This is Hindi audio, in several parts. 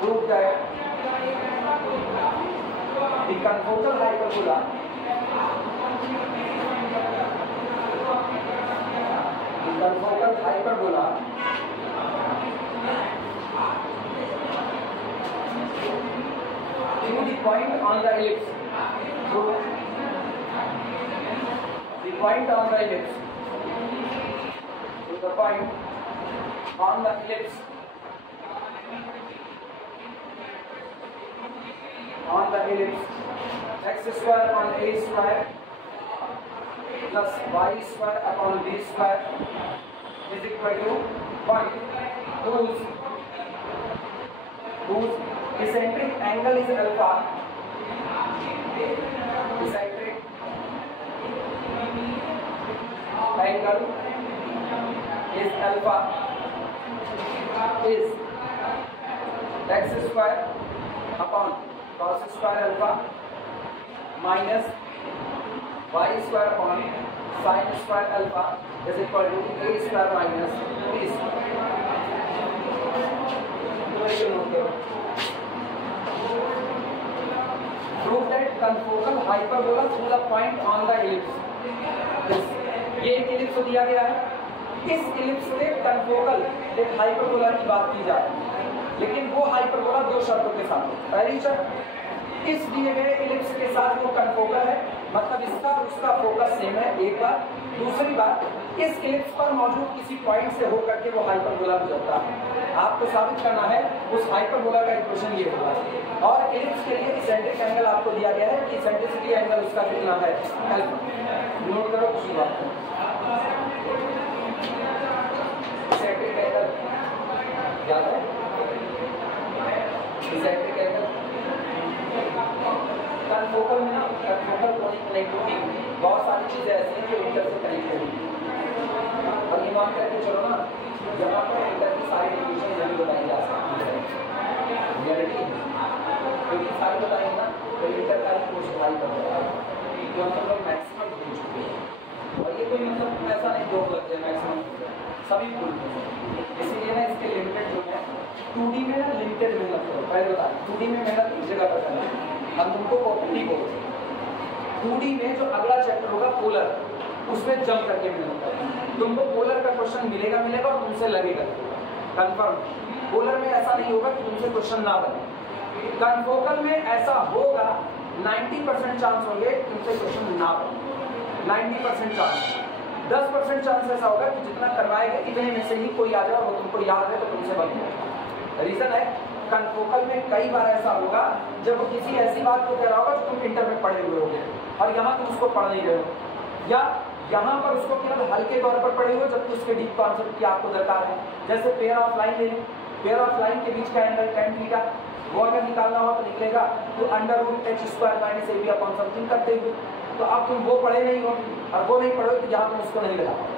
Prove that the confocal hyperbola to the point on the ellipse. So the point on the ellipse. So the point on the ellipse. On the ellipse, x square upon a square plus y square upon b square is equal to point whose eccentric angle is alpha. Eccentric angle is alpha is x square upon cos square alpha minus y square upon sin square alpha is equal to a square minus b square. Prove that confocal hyperbola through the point on the ellipse. ये एक इलिप्स दिया गया है, इस इलिप्स के कंफोकल एक हाइपरबोला की बात की जाए, लेकिन वो हाइपरबोला दो शर्तों के साथ। पहली शर्त, इस दिए गए इलिप्स के साथ वो कंफोकल है, मतलब इसका उसका फोकस सेम है, एक बात। दूसरी बात, इस इलिप्स पर मौजूद किसी पॉइंट से होकर के वो हाइपरबोला गुजरता है। आपको साबित करना है, उस हाइपरबोला का इक्वेशन ये होगा। और इलिप्स के लिए इसेंट्रिक एंगल आपको दिया गया है कि इसेंट्रिसिटी एंगल उसका कितना है, अल्फा। नोट करो कुछ बात। इसेंट्रिक एंगल याद है, इसेंट्रिक एंगल कंफोकल में ना, कंफोकल कोनिक कनेक्टिविटी बहुत सारी चीजें ऐसी हैं जो इंटर से कनेक्ट होती हैं। और ये मान करके चलो ना, यहाँ पर इंटर की सारी डिफिनेशन नहीं बताई जा सकती है, रियलिटी क्योंकि सारी बताएंगे ना तो इंटर का कोर्स भाई कर रहा है, जो हम लोग मैक्सिमम भूल चुके हैं। और ये कोई मतलब ऐसा नहीं दो लग जाए, मैक्सिमम सभी भूल गए। इसीलिए ना इसके लिमिटेड जो है 2D में ना लिमिटेड मेहनत करो। पहले बता, 2D में मेहनत इस जगह पर करना है, हम तुमको कॉपी को 2D में जो अगला चैप्टर होगा पोलर, उसमें जंप करके मेहनत करो। तुमको पोलर का क्वेश्चन मिलेगा और तुमसे लगेगा कंफर्म। पोलर में ऐसा नहीं होगा कि तुमसे क्वेश्चन ना बने, कंफोकल में ऐसा होगा 90% चांस होंगे तुमसे क्वेश्चन ना बने, 90% चांस। 10% चांस ऐसा होगा कि जितना करवाएगा इतने में से ही कोई आ जाए और वो तुमको याद है तो तुमसे बन जाए। रीजन है, कंफोकल में कई बार ऐसा होगा जब वो किसी ऐसी बात को कह रहा होगा जो तुम इंटर में पढ़े हुए होगे और यहाँ तुम उसको पढ़ नहीं रहे हो, या यहाँ पर उसको केवल हल्के तौर पर पढ़े हो जबकि उसके डीप कॉन्सेप्ट की आपको दरकार है। जैसे पेयर ऑफ लाइन ले लें, पेयर ऑफ लाइन के बीच का एंगल tan थीटा, वो अगर निकालना हो तो निकलेगा तो √h² - ab अपॉन समथिंग करते हुए। तो अब तुम वो पढ़े नहीं हो और वो नहीं पढ़ो तो जहाँ तुम उसको नहीं लगा पाओ।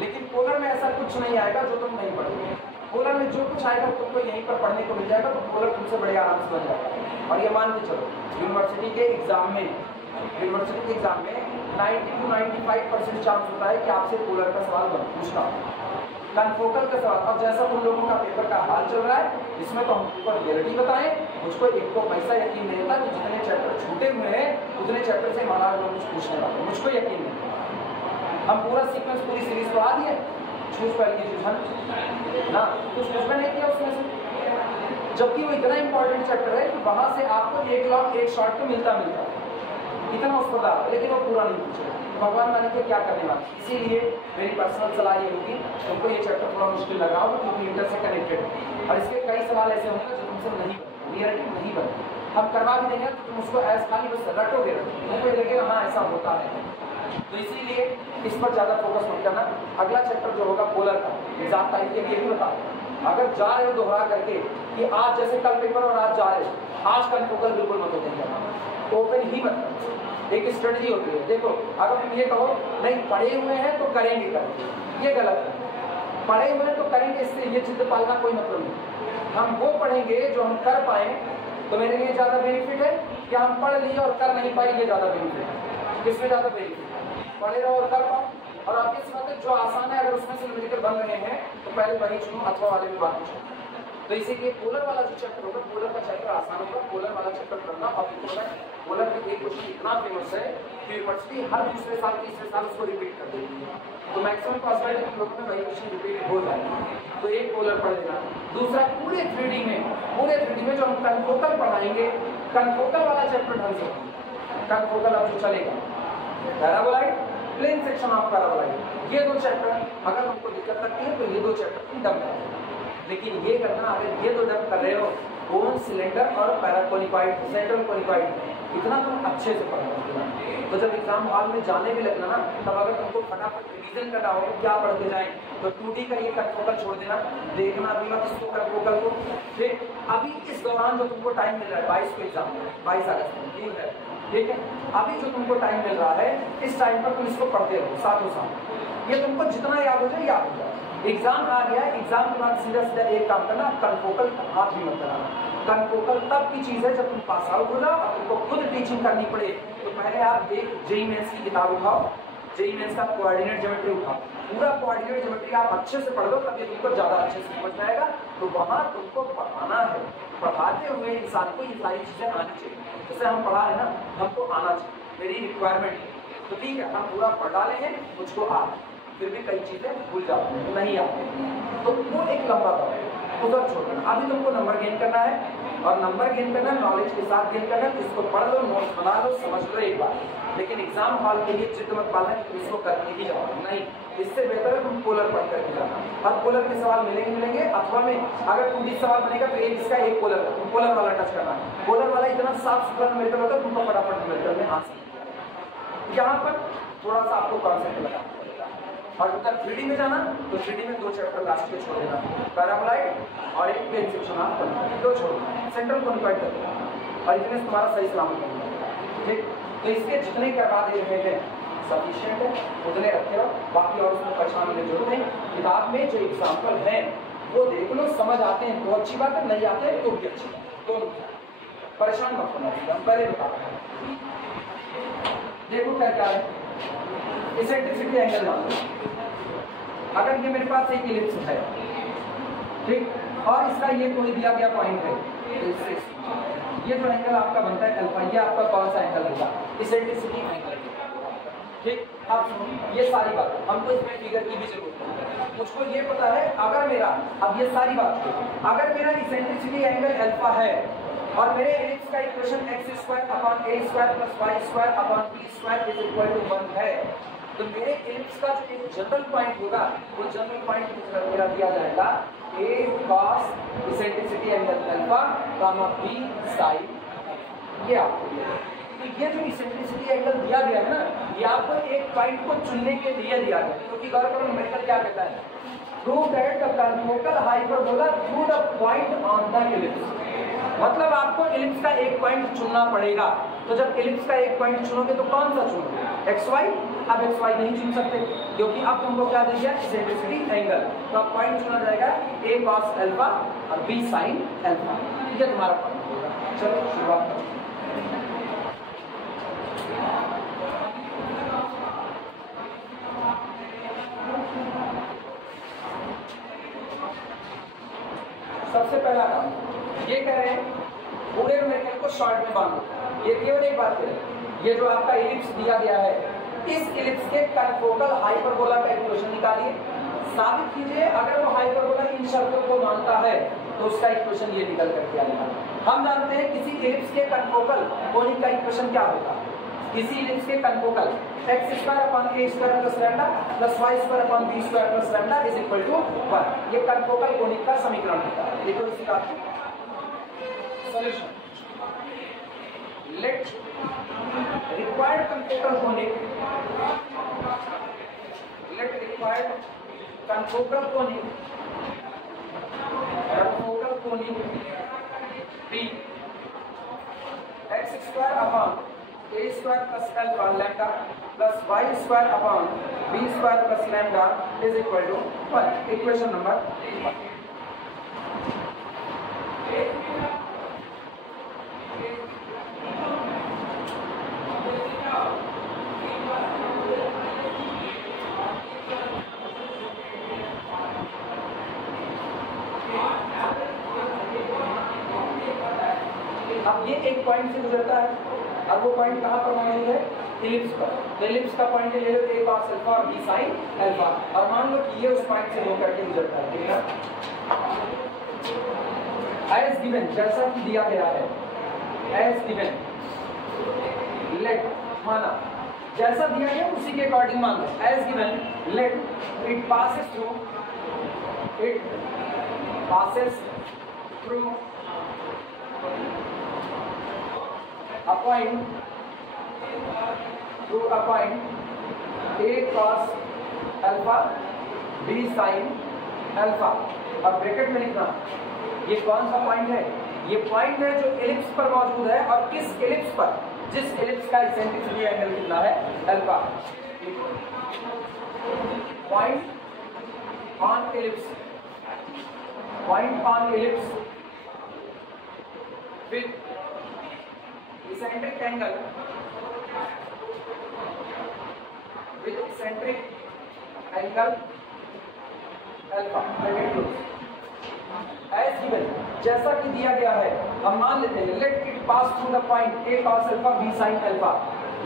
लेकिन पोलर में ऐसा कुछ नहीं आएगा जो तुम नहीं पढ़ोगे। पोलर में जो कुछ आएगा तुमको यहीं पर पढ़ने को मिल जाएगा, तो पोलर तुमसे बड़े आराम से बन जाएगा। और ये मान के चलो यूनिवर्सिटी के एग्जाम में 90 to 95% चांस होता है कि आपसे पोलर का सवाल पूछना हो, कंफोकल का सवाल। अब जैसा तुम लोगों का पेपर का हाल चल रहा है, इसमें तो हम ऊपर रियलिटी बताएं, मुझको एक तो पैसा यकीन नहीं होता कि जितने चैप्टर छूटे हुए हैं उतने चैप्टर से महाराज लोग कुछ पूछने वाले, मुझको यकीन नहीं। हम पूरा सीक्वेंस पूरी सीरीज तो आ दिए, चूज पहले ना कुछ उसमें नहीं किया उसमें से, जबकि वो इतना इंपॉर्टेंट चैप्टर है कि वहां से आपको 1 लाख एक शॉर्ट तो मिलता इतना उस पर डाल, लेकिन वो पूरा नहीं पूछेगा। भगवान माने के क्या करने वाले। इसीलिए मेरी पर्सनल सलाह ये होगी, तुमको ये चैप्टर थोड़ा मुश्किल लगा होगा क्योंकि इंटर से कनेक्टेड है और इसके कई सवाल ऐसे होंगे जो तुमसे नहीं रियलिटी नहीं बने। हम करवा भी देंगे तो तुम उसको ऐसा खाली बस रटोगे, तुमको लगेगा हाँ ऐसा होता है। तो इसीलिए इस पर ज्यादा फोकस मत करना। अगला चैप्टर जो होगा पोलर का, एग्जाम तारीख के लिए भी बता, अगर जा रहे हो दोहरा करके कि आज जैसे कल पेपर और आज जा रहे हो, आज कंफोकल बिल्कुल मत होते, ओपन ही मत करो। एक स्ट्रेटजी होती है, देखो अगर तुम ये कहो नहीं पढ़े हुए हैं तो करेंगे, ये गलत है। पढ़े हुए हैं तो करेंगे, इससे ये जिद पालना कोई मतलब नहीं। हम वो पढ़ेंगे जो हम कर पाए, तो मेरे लिए ज्यादा बेनिफिट है कि हम पढ़ लिए और कर नहीं पाए, ये ज्यादा बेनिफिट है। किसमें ज्यादा बेनिफिट? पढ़े रहो और कर पाओ। और आपके साथ जो आसान है अगर उसमें से न्यूमेरिकल बन रहे हैं तो पहले वही चुनो, अथवा वाले भी बात चुनो। तो इसीलिए पोलर वाला जो चैप्टर होगा, पोलर का चैप्टर आसान होगा, पोलर वाला चैप्टर पढ़ना। और पोलर में एक क्वेश्चन इतना फेमस है कि यूनिवर्सिटी हर दूसरे साल तीसरे साल उसको रिपीट कर देती है, तो मैक्सिमम पॉसिबिलिटी लोगों में वही क्वेश्चन रिपीट हो जाएगा। तो एक पोलर पढ़ लेना। दूसरा पूरे 3D में जो हम कनफोकल पढ़ाएंगे, कनफोकल वाला चैप्टर ढंग से, कनफोकल अब जो चलेगा, paraboloid, plane section of paraboloid, ये 2 चैप्टर अगर हमको दिक्कत लगती है तो ये 2 चैप्टर डम कर देना। लेकिन ये करना, अगर ये 2 डम कर रहे हो, कोन, सिलेंडर और पैराकोनिफाइड, सेंट्रल कोनिफाइड, इतना तुम अच्छे से पढ़ना। तो जब एग्जाम हॉल में जाने भी लगना ना, तब अगर तुमको फटाफट रिवीजन करना हो क्या पढ़ के जाए, तो 2D का ये कनफोकल छोड़ देना, देखना भी मत इसको कनफोकल को। फिर अभी इस दौरान जो तुमको टाइम मिल रहा है, 22 को एग्जाम, 22 अगस्त, ठीक है, अभी जो तुमको टाइम मिल रहा है, इस टाइम पर तुम इसको पढ़ते रहो साथों साथ। ये तुमको जितना याद हो जाए याद हो जाए। एग्जाम आ गया, एग्जाम के बाद सीधा सीधा एक काम करना, कनफोकल हाथ भी मत कराना। कनफोकल तब की चीज है जब तुम पास आउट हो जाओ और तुमको खुद टीचिंग करनी पड़े। तो पहले आप एक जेईई मेंस की किताब उठाओ, जेईई मेंस का कोऑर्डिनेट ज्योमेट्री उठाओ, पूरा कोऑर्डिनेट ज्योमेट्री आप अच्छे से पढ़ लो, तब ये तुमको ज्यादा अच्छे से समझ में आएगा। तो वहां तुमको पढ़ाना है, पढ़ाते हुए इंसान को ये सारी चीजें आनी चाहिए। जैसे हम पढ़ा है ना, हमको आना चाहिए, मेरी रिक्वायरमेंट है। तो ठीक है, हम पूरा पढ़ डाले हैं, मुझको आ, फिर भी कई चीजें भूल जाते हैं, नहीं आते, तो वो एक लंबा दौर है, उधर छोड़ना। अभी तुमको नंबर गेन करना है, और नंबर गेन करना है नॉलेज के साथ गेन करना है। इसको पढ़ लो, नोट्स बना लो, समझ लो एक बार, लेकिन एग्जाम हॉल के लिए जिद मत पालना कि इसको करके ही जाओ, नहीं। इससे बेहतर है तुम पोलर पढ़ करके जाना। अब पोलर के सवाल मिलेंगे, अथवा में अगर 2D सवाल बनेगा तो एक इसका एक पोलर का, तुम पोलर वाला टच करना। पोलर वाला इतना साफ सुथरा न्यूमेरिकल होता है, तुमको फटाफट न्यूमेरिकल में हासिल। यहाँ पर थोड़ा सा आपको कॉन्सेप्ट लगा, और अगर 3D में जाना तो 3D में 2 चैप्टर लास्ट के छोड़ देना, पैराबोलाइड और एक प्लेन सेक्शन ऑफ पैराबोलाइड, 2 छोड़ देना, सेंट्रल कोनिफाइड कर देना, और इतने तुम्हारा सही सलामत होगा। ठीक, तो इसके जितने करवा दे रहे हैं सफिशिएंट है, उतने रखे रहो, बाकी और उसमें परेशान होने की जरूरत नहीं। किताब में जो एग्जाम्पल है वो देख लो, समझ आते हैं तो अच्छी बात है, नहीं आते हैं तो भी अच्छी बात है, दोनों परेशान मत होना। हम पहले बता रहे हैं, देखो क्या क्या है, इसेंट्रिसिटी एंगल मान लो। अगर ये मेरे पास एक इलिप्स है, ठीक, और इसका ये कोई दिया गया पॉइंट है, ये जो एंगल आपका बनता है अल्फा, ये आपका कौन सा एंगल होगा, इसेंट्रिसिटी एंगल। ठीक, अब सुनो ये सारी बात, हमको इसमें फिगर की भी जरूरत है। मुझको ये पता है, अगर मेरा, अब ये सारी बात, अगर मेरा इसेंट्रिसिटी एंगल अल्फा है और मेरे इलिप्स का equation x² upon a² plus y² upon b² is equal to 1 है, तो मेरे इलिप्स का जो एक जनरल पॉइंट होगा, वो जनरल पॉइंट मेरा दिया जाएगा a cos eccentricity angle alpha gamma b sine. ये आपको, तो ये जो इसेंट्रिसिटी एंगल दिया गया है ना, ये आपको एक पॉइंट को चुनने के लिए दिया गया है, क्योंकि गौर करो न्यूमेरिकल क्या कहता है, prove that the confocal hyperbola through the point on the ellipse. मतलब आपको इलिप्स का एक पॉइंट चुनना पड़ेगा। तो जब इलिप्स का एक पॉइंट चुनोगे तो कौन सा चुनोगे, XY। अब XY नहीं चुन सकते, क्योंकि अब तुमको क्या दे दिया, इसेंट्रिसिटी एंगल, तो अब पॉइंट चुना जाएगा a cos अल्फा और b sin अल्फा, ये तुम्हारा पॉइंट होगा। चलो शुरुआत करो। सबसे पहला काम ये कह रहे हैं, पूरे न्यूमेरिकल को शॉर्ट में बांधो। ये केवल एक बात है, ये जो आपका इलिप्स दिया गया है, इस इलिप्स के कनफोकल हाइपरबोला का इक्वेशन निकालिए, साबित कीजिए अगर वो हाइपरबोला इन शर्तों को मानता है तो उसका इक्वेशन ये निकल करके आएगा। हम जानते हैं किसी इलिप्स के कनफोकल कोनिक का इक्वेशन क्या होता है, किसी इलिप्स के confocal x² upon a² plus lambda plus y² upon b² plus lambda is equal to 1। ये कनफोकल कोनिक का समीकरण होता है। देखो इसी का solution, let required confocal conic, let required confocal conic b x² upon a² plus alpha lambda plus y² upon b² plus lambda is equal to 1। Equation number 1। अब ये एक पॉइंट से गुजरता है, अब वो पॉइंट कहाँ पर मौजूद है? इलिप्स पर। तो इलिप्स का पॉइंट ले लो a cos अल्फा और b sin अल्फा, और मान लो कि ये उस पॉइंट से होकर के गुजरता है, ठीक है? एज गिवन, जैसा कि दिया गया है, एज गिवन, लेट, माना जैसा दिया गया उसी के अकॉर्डिंग मान लो, as given let it passes through a point a cos alpha b sin alpha. अब ब्रैकेट में लिखना, ये कौन सा पॉइंट है? ये पॉइंट है जो एलिप्स पर मौजूद है, और किस एलिप्स पर? जिस एलिप्स का इसेंट्रिसिटी एंगल कितना है? Alpha. Point on ellipse with eccentric angle alpha, as given, जैसा कि दिया गया है। हम मान लेते हैं let it pass through the point a cos alpha b sin alpha.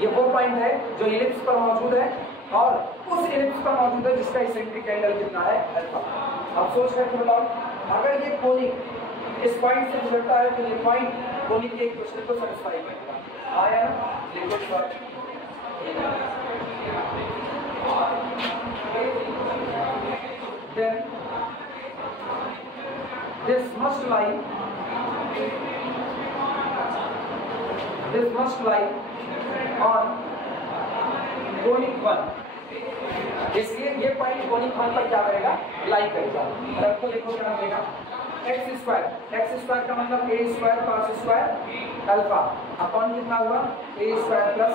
ये वो पॉइंट है जो इलिप्स पर मौजूद है, और उस इलिप्स पर मौजूद है जिसका इसेंट्रिक एंगल कितना है? अल्फा। अब सोच करके बताओ, अगर ये कोनिक इस पॉइंट से गुजरता है तो ये पॉइंट कोनिक के इक्वेशन को सैटिस्फाई करेगा। आया ना? लिखो sir, then this must lie on conic 1। इसलिए ये पॉइंट कोनिक 1 पर क्या करेगा? लाई करेगा। रखो, देखो क्या मिलेगा? एक्स स्क्वायर का मतलब a square cos square alpha upon कितना हुआ? a square plus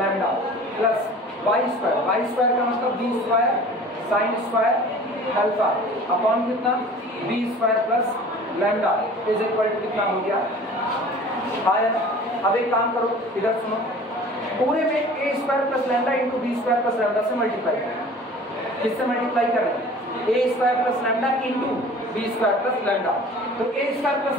lambda plus y square का मतलब b square sin square alpha upon कितना? b square plus lambda is equal to कितना हो गया? आया। अब एक काम करो, इधर सुनो, पूरे में a square plus lambda into b square plus lambda से मल्टीप्लाई करें। किससे मल्टीप्लाई करें? a square plus lambda into b square plus lambda. तो a square plus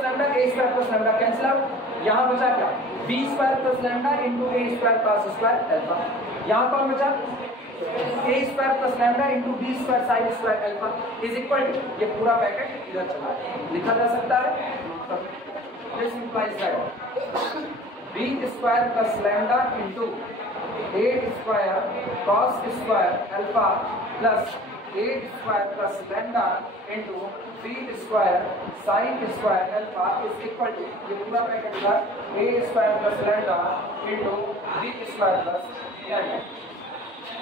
lambda cancel out. यहाँ बचा क्या? b square plus lambda into a square cos square alpha. यहाँ कौन बचा? a square plus lambda into b square sin square alpha is equal to, ये पूरा ब्रैकेट इधर चला है, लिखा जा सकता है। This implies that b square plus lambda into a square cos square alpha plus a square plus lambda into b square sin square alpha is equal to, ये पूरा ब्रैकेट था, a square plus lambda into b square plus lambda.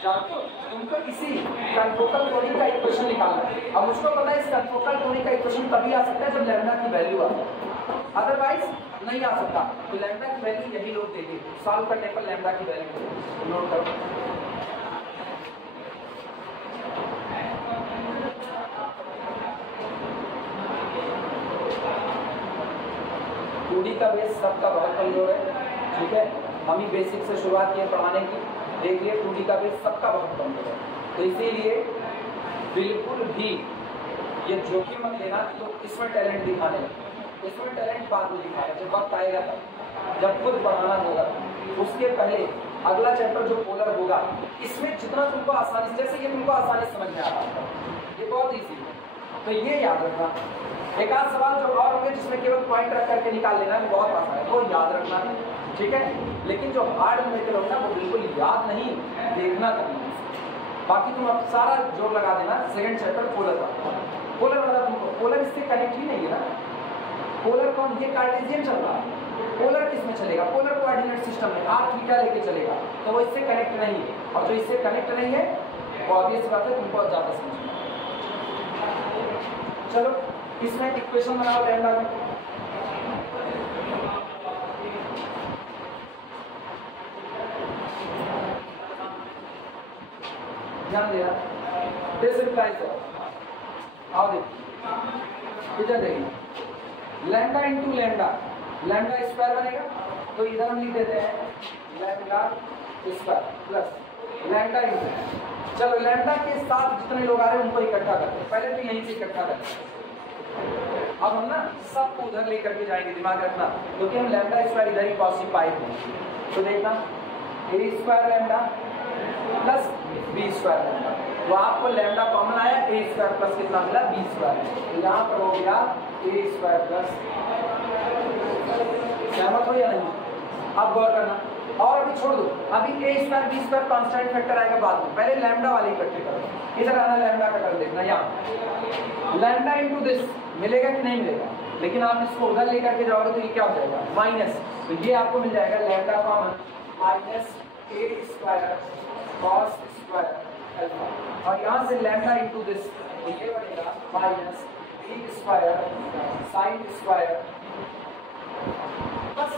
जानते हो, तुमको इसी कनफोकल कोनिक का इक्वेशन निकालना है। अब मुझको पता है इस कनफोकल कोनिक का इक्वेशन तभी आ सकता है जब लैम्डा की वैल्यू आए, अदरवाइज नहीं आ सकता। तो लैम्डा की वैल्यू यही लोग देंगे, सॉल्व करने पर लैम्डा की वैल्यू नोट करो। का बेस सबका बहुत कमजोर है, ठीक है? हम ही बेसिक से शुरुआत किए पढ़ाने की। देखिए 2D का बेस सबका बहुत कमजोर है, तो इसीलिए बिल्कुल भी ये जोखिम मत लेना। तो इसमें टैलेंट दिखाने, इसमें टैलेंट बाद में दिखाना, जब वक्त आएगा तब, जब खुद पढ़ाना होगा। उसके पहले अगला चैप्टर जो पोलर होगा, इसमें जितना तुमको आसानी, जैसे ये तुमको आसानी समझ में आ रहा है, ये बहुत ईजी है, तो ये याद रखना। एक आध सवाल जो और होंगे जिसमें केवल पॉइंट रख करके निकाल लेना है, बहुत आसान है, वो याद रखना, ठीक है? लेकिन जो हार्ड न्यूमेरिकल होगा वो बिल्कुल याद नहीं, देखना करना। बाकी तुम अब सारा जोर लगा देना। सेकंड चैप्टर पोलर का, पोलर वाला तुमको, पोलर इससे कनेक्ट ही नहीं है ना। पोलर कौन? ये कार्टेशियन चल रहा है, पोलर किसमें चलेगा? पोलर कोऑर्डिनेट सिस्टम में r थीटा लेके चलेगा, तो वो इससे कनेक्ट नहीं है। और जो इससे कनेक्ट नहीं है वो ऑब्वियस बात है, तुमको ज्यादा समझना। चलो इसमें इक्वेशन बनाओ लैम्डा में। ध्यान देना, दिस इम्प्लाइज आओ देखिए, इधर देखिए, lambda into lambda, lambda square बनेगा, तो इधर हम लिख देते हैं lambda square plus lambda into, चलो लैम्डा के साथ जितने लोग आ रहे हैं उनको इकट्ठा करते हैं। पहले तो यहीं से इकट्ठा करते हैं, अब हम ना सब उधर लेकर के जाएंगे, दिमाग रखना, क्योंकि हम लैम्डा स्क्वायर इधर ही पॉजिटिव पाए हैं। तो देखना A square lambda plus B square lambda, तो आपको लैम्डा कॉमन आया, ए स्क्वायर प्लस कितना मिला, बी स्क्वायर, तो यहाँ पर हो गया ए स्क्वायर प्लस, सहमत हो या नहीं? अब गौर करना, और अभी छोड़ दो, अभी A square B square constant factor आएगा बाद में, पहले लैम्डा वाले इकट्ठे करो। इधर आना लैम्डा का कर देखना, यहाँ लैम्डा इनटू दिस मिलेगा कि नहीं मिलेगा, लेकिन आप इसको उधर लेकर के जाओगे तो ये क्या हो जाएगा, माइनस, तो ये आपको मिल जाएगा लैम्डा कॉमन माइनस ए स्क्वायर कॉस स्क्वायर अल्फा, और यहाँ से लैम्डा इनटू दिस तो ये बनेगा minus B square sine square, बस,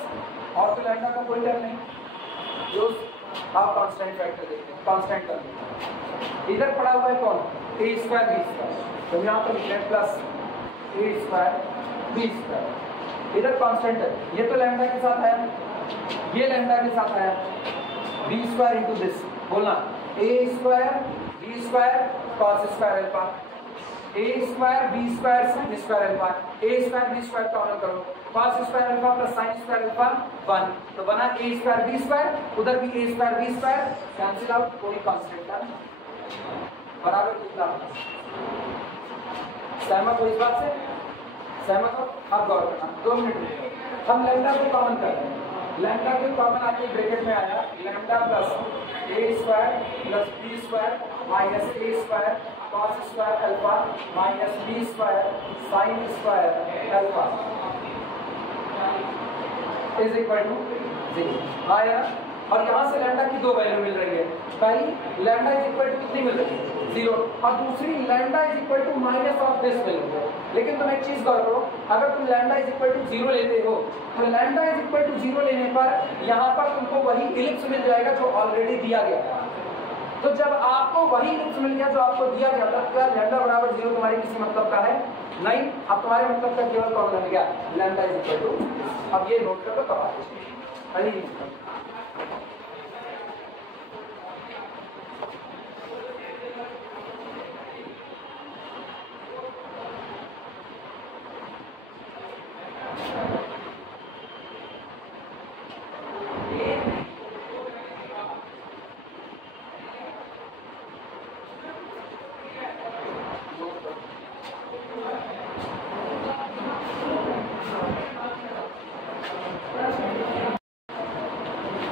और तो लैम्डा का कोई टर्म नहीं, जो आप कांस्टेंट फैक्टर देखते हैं, कांस्टेंट टर्म इधर पड़ा हुआ है कौन, ए स्क्वायर बी स्क्वायर, तो यहाँ पर लिख लें plus a square B square, इधर कांस्टेंट है, ये तो लैम्डा के साथ आया, ये लैम्डा के साथ आया, बी स्क्वायर इंटू दिस, बोलना A square B square cos square alpha, A square B square sine square alpha, A square B square common करो, cos square alpha plus sine square alpha 1, तो बना ए स्क्वायर बी स्क्वायर, उधर भी A square B square cancel out, कोई कांस्टेंट टर्म बराबर कितना, सहमत हो इस बात से, सहमत हो? अब गौर करना, 2 मिनट, हम लैम्डा को कॉमन कर रहे हैं, लैम्डा को कॉमन आके ब्रैकेट में आया lambda plus a square plus B square minus A square cos square alpha minus B square sine square alpha is equal to 0 आया, और यहाँ से लैम्डा की 2 वैल्यू मिल रही है, पहली लैम्डा इज इक्वल टू कितनी मिल रही है 0, और दूसरी lambda is equal to minus of this मिल रही है। लेकिन तुम एक चीज गौर करो, अगर तुम लैम्डा इज इक्वल टू 0 लेते हो तो लैम्डा इज इक्वल टू 0 लेने पर यहाँ पर तुमको वही इलिप्स मिल जाएगा जो ऑलरेडी दिया गया था, तो जब आपको वही इलिप्स मिल गया जो आपको दिया गया था, तो लैम्डा बराबर 0 तुम्हारे किसी मतलब का है नहीं, अब तुम्हारे मतलब का केवल कौन बन गया, लैम्डा इज इक्वल टू, अब ये नोट कर लो तब आगे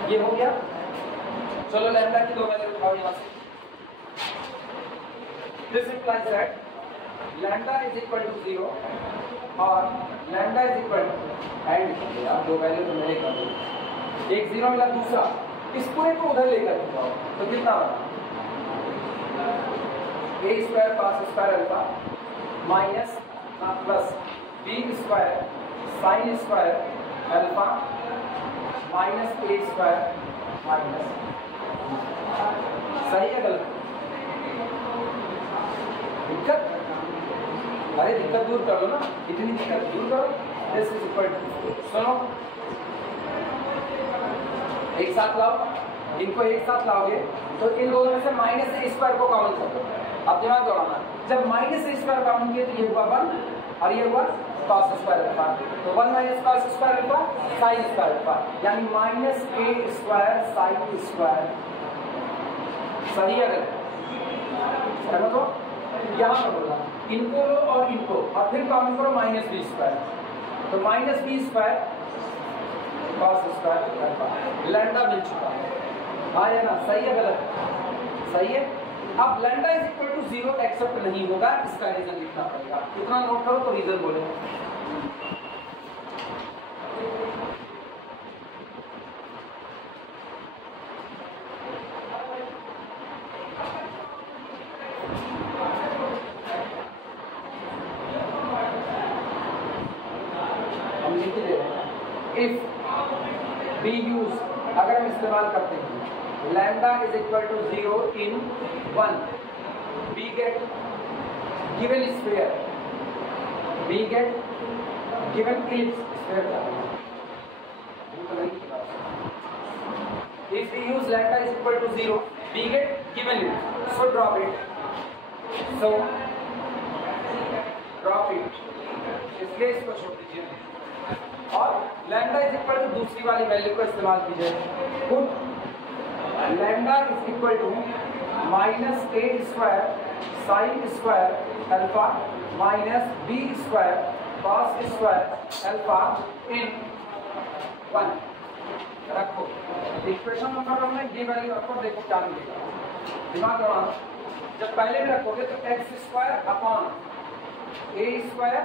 ये हो गया। चलो लैम्डा की 2 वैल्यू उठाओ यहाँ से, this implies that lambda is equal to 0 और lambda is equal to and आप 2 वैल्यू तो मेरे कर दो, एक 0 मिला, दूसरा इस पूरे को उधर लेकर जाओ तो कितना बना, A square cos square alpha minus plus B square sine square alpha minus A square minus, सही है गलत, दिक्कत, अरे दिक्कत दूर कर लो ना, इतनी दिक्कत दूर करो, दिस इज इक्वल टू, सुनो एक साथ लाओ, इनको एक साथ लाओगे तो इन दोनों में से माइनस ए स्क्वायर को कॉमन कर दो, अब दिमाग दौड़ाना, जब माइनस ए स्क्वायर कॉमन किए तो ये हुआ 1 और ये हुआ cos स्क्वायर अल्फा, तो 1 minus cos square alpha sine square alpha, यानी माइनस ए स्क्वायर साइन स्क्वायर, सही है गलत, सहमत हो? यहाँ पर बोला इनको लो और इनको, और फिर कॉमन करो माइनस बी स्क्वायर, तो minus B square cos square alpha, lambda मिल चुका है, हाँ या ना, सही है गलत, सही है। अब lambda is equal to 0 accept नहीं होगा, इसका रीजन लिखना पड़ेगा, कितना नोट करो तो रीजन बोले, हम लिख दे रहे हैं, इफ बी यूज, अगर हम इस्तेमाल करते हैं lambda is equal to 0 in 1, we get given sphere, we get given ellipse sphere, if we use lambda is equal to 0 we get given ellipse, so drop it, so drop it, इसलिए इसको छोड़ दीजिए और लैम्डा इज इक्वल टू दूसरी वाली वैल्यू को इस्तेमाल कीजिए। Put lambda is equal to minus A square sine square alpha minus B square cos square alpha in 1 रखो। इक्वेशन नंबर 1 में ये वैल्यू रखो, देखो क्या मिलेगा। दिमाग लगाओ, जब पहले भी रखोगे तो एक्स स्क्वायर अपॉन ए स्क्वायर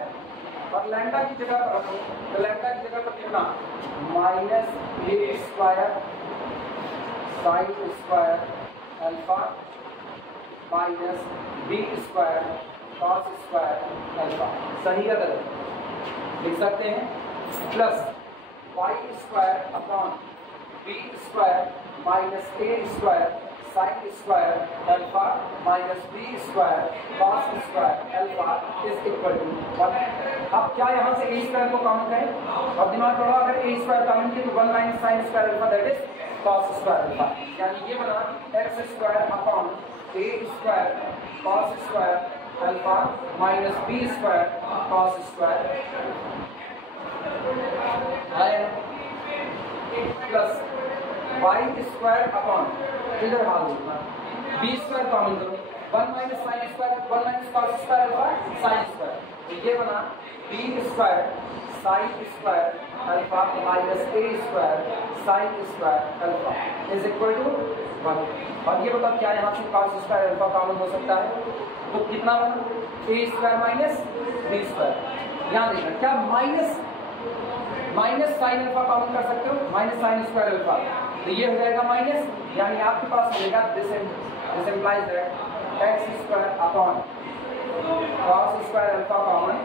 और लैम्डा की जगह पर रखो तो लैम्डा की जगह पर कितना माइनस ए square sine square alpha minus B square cos square alpha. सही या गलत लिख सकते हैं। Plus Y square upon B square minus A square sine square alpha minus B square cos square alpha is equal to 1। अब क्या यहाँ से ए स्क्वायर को कॉमन करें और दिमाग लगाओ, अगर ए स्क्वायर कॉमन किया तो 1 minus sine square alpha that is cos square alpha, यानी ये बना एक्स स्क्वायर अपॉन ए square cos square alpha minus B square cos square plus Y square upon इधर हाल होगा बी स्क्वायर कॉमन करो 1 minus sine square 1 minus cos square alpha sine square, तो ये बना B square sine square alpha minus A square sine square alpha is equal to 1। और ये बताओ क्या यहाँ से कॉस स्क्वायर अल्फा कॉमन हो सकता है, तो कितना बना A square minus B square. यहाँ देखना क्या माइनस साइन अल्फा कॉमन कर सकते हो, माइनस साइन स्क्वायर अल्फा, तो ये हो जाएगा माइनस, यानी आपके पास मिलेगा this implies that X square upon cos square alpha common,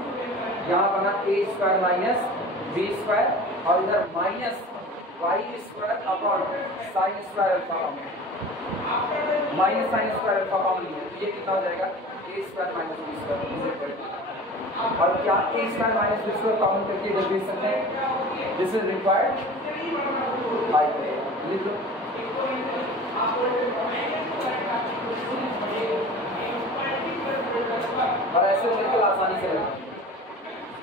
यहाँ बना A square minus B square और इधर minus Y square upon sine square alpha common, minus sine square alpha common है, तो ये कितना हो जाएगा A square minus B square. और क्या A square minus B square common करके इधर भेज सकते हैं, दिस इज रिक्वायर्ड बाय लिख लो। और ऐसे बिल्कुल आसानी से लगना,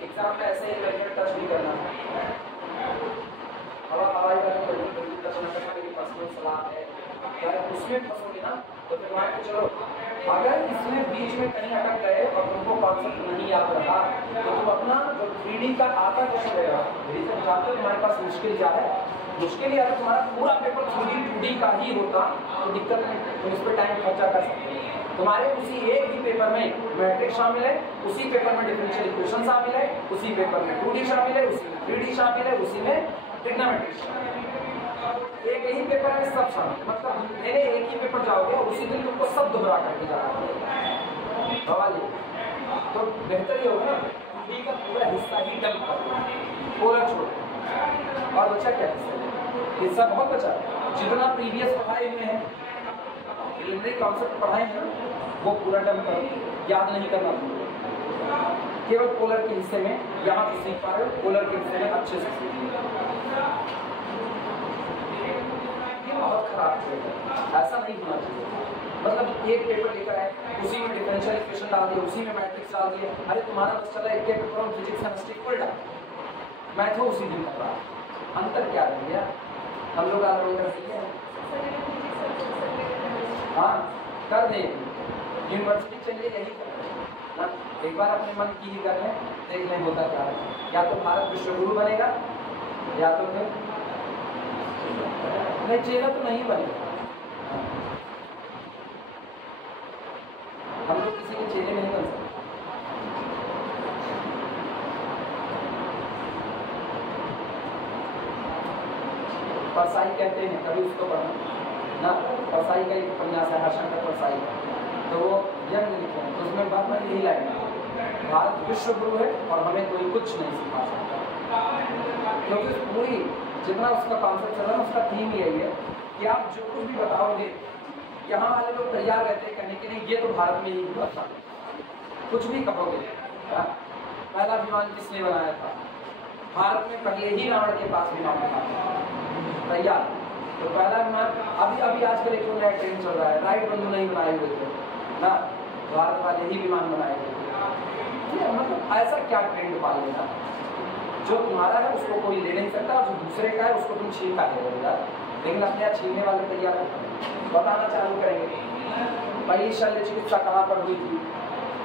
एग्जाम में ऐसे ही लगने टच नहीं करना, हवाई टच न करना मेरी पर्सनल सलाह है। अगर उसमें फंसोगे ना तो फिर मान के चलो अगर इसमें बीच में कहीं अटक गए और तुमको कॉन्सेप्ट नहीं याद रहा तो तुम अपना जो 3D का आता कैसे रहेगा, रीजन जानते हो तुम्हारे पास मुश्किल क्या है, मुश्किल या तो तुम्हारा पूरा पेपर 2D का ही होता तो दिक्कत नहीं, तुम इस पर टाइम खर्चा कर सकते हो। तुम्हारे उसी एक ही पेपर में मैट्रिक्स शामिल है, उसी पेपर में डिफरेंशियल इक्वेशन शामिल है, उसी पेपर में 2D शामिल है, उसी में 3D शामिल है, उसी में ट्रिग्नोमेट्री शामिल है। एक ही पेपर में सब शामिल, मतलब मेरे एक ही पेपर जाओगे और उसी दिन तुमको सब दोहरा करके जाना है, तो बेहतर ये होगा ना 2D का पूरा हिस्सा ही डंप कर पूरा छोड़ और बचा क्या हिस्सा बहुत बचा, जितना प्रीवियस पढ़ाए हुए हैं प्रिलिमिनरी कॉन्सेप्ट पढ़ाए हैं वो पूरा डंप करो, याद नहीं करना केवल पोलर के हिस्से में यहाँ तो सीख पा रहे हो, पोलर के हिस्से में अच्छे से बहुत खराब है, ऐसा नहीं होना चाहिए। मतलब एक पेपर लेकर आए उसी में डिफरेंशियल इक्वेशन डाल दिया, उसी में मैट्रिक्स डाल दिया, अरे तुम्हारा बस चला एक पेपर में फिजिक्स केमिस्ट्री फुल डाल, मैथ हो उसी दिन कर रहा, अंतर क्या रह गया, हम लोग आगे कर सकते हैं, हाँ कर दे, यूनिवर्सिटी चलिए यही कर, एक बार अपने मन की ही कर लें, देख लें होता क्या है, या तो भारत विश्वगुरु बनेगा या तो फिर नहीं, चेहरा तो नहीं बनेगा, हम लोग किसी के चेहरे नहीं बन सकते। परसाई कहते हैं, कभी उसको पढ़ना ना, परसाई का एक उपन्यास है हर्षंकर परसाई, तो वो यंग लिखे हैं, तो उसमें बात में यही लाइन है, भारत विश्व गुरु है और हमें कोई कुछ नहीं सिखा सकता, क्योंकि पूरी जितना उसका कॉन्सेप्ट चल रहा है उसका थीम यही है कि आप जो कुछ भी बताओगे यहाँ वाले लोग तैयार रहते हैं कहने के लिए ये तो भारत में ही हुआ था, कुछ भी कहोगे। पहला विमान किसने बनाया था, भारत में पहले ही रावण के पास विमान था तैयार, तो पहला विमान अभी आजकल एक नया ट्रेन चल रहा है, राइट बंधु नहीं बनाए हुए थे ना, भारत वाले ही विमान बनाए हुए थे, मतलब ऐसा क्या ट्रेंड पाल लेना, जो तुम्हारा है उसको कोई ले नहीं सकता, जो दूसरे का है उसको तुम छीन पाते हो, लेकिन अपने यहाँ छीनने वाले तैयार बताना चालू करेंगे। पहली शल्य चिकित्सा कहाँ पर हुई थी,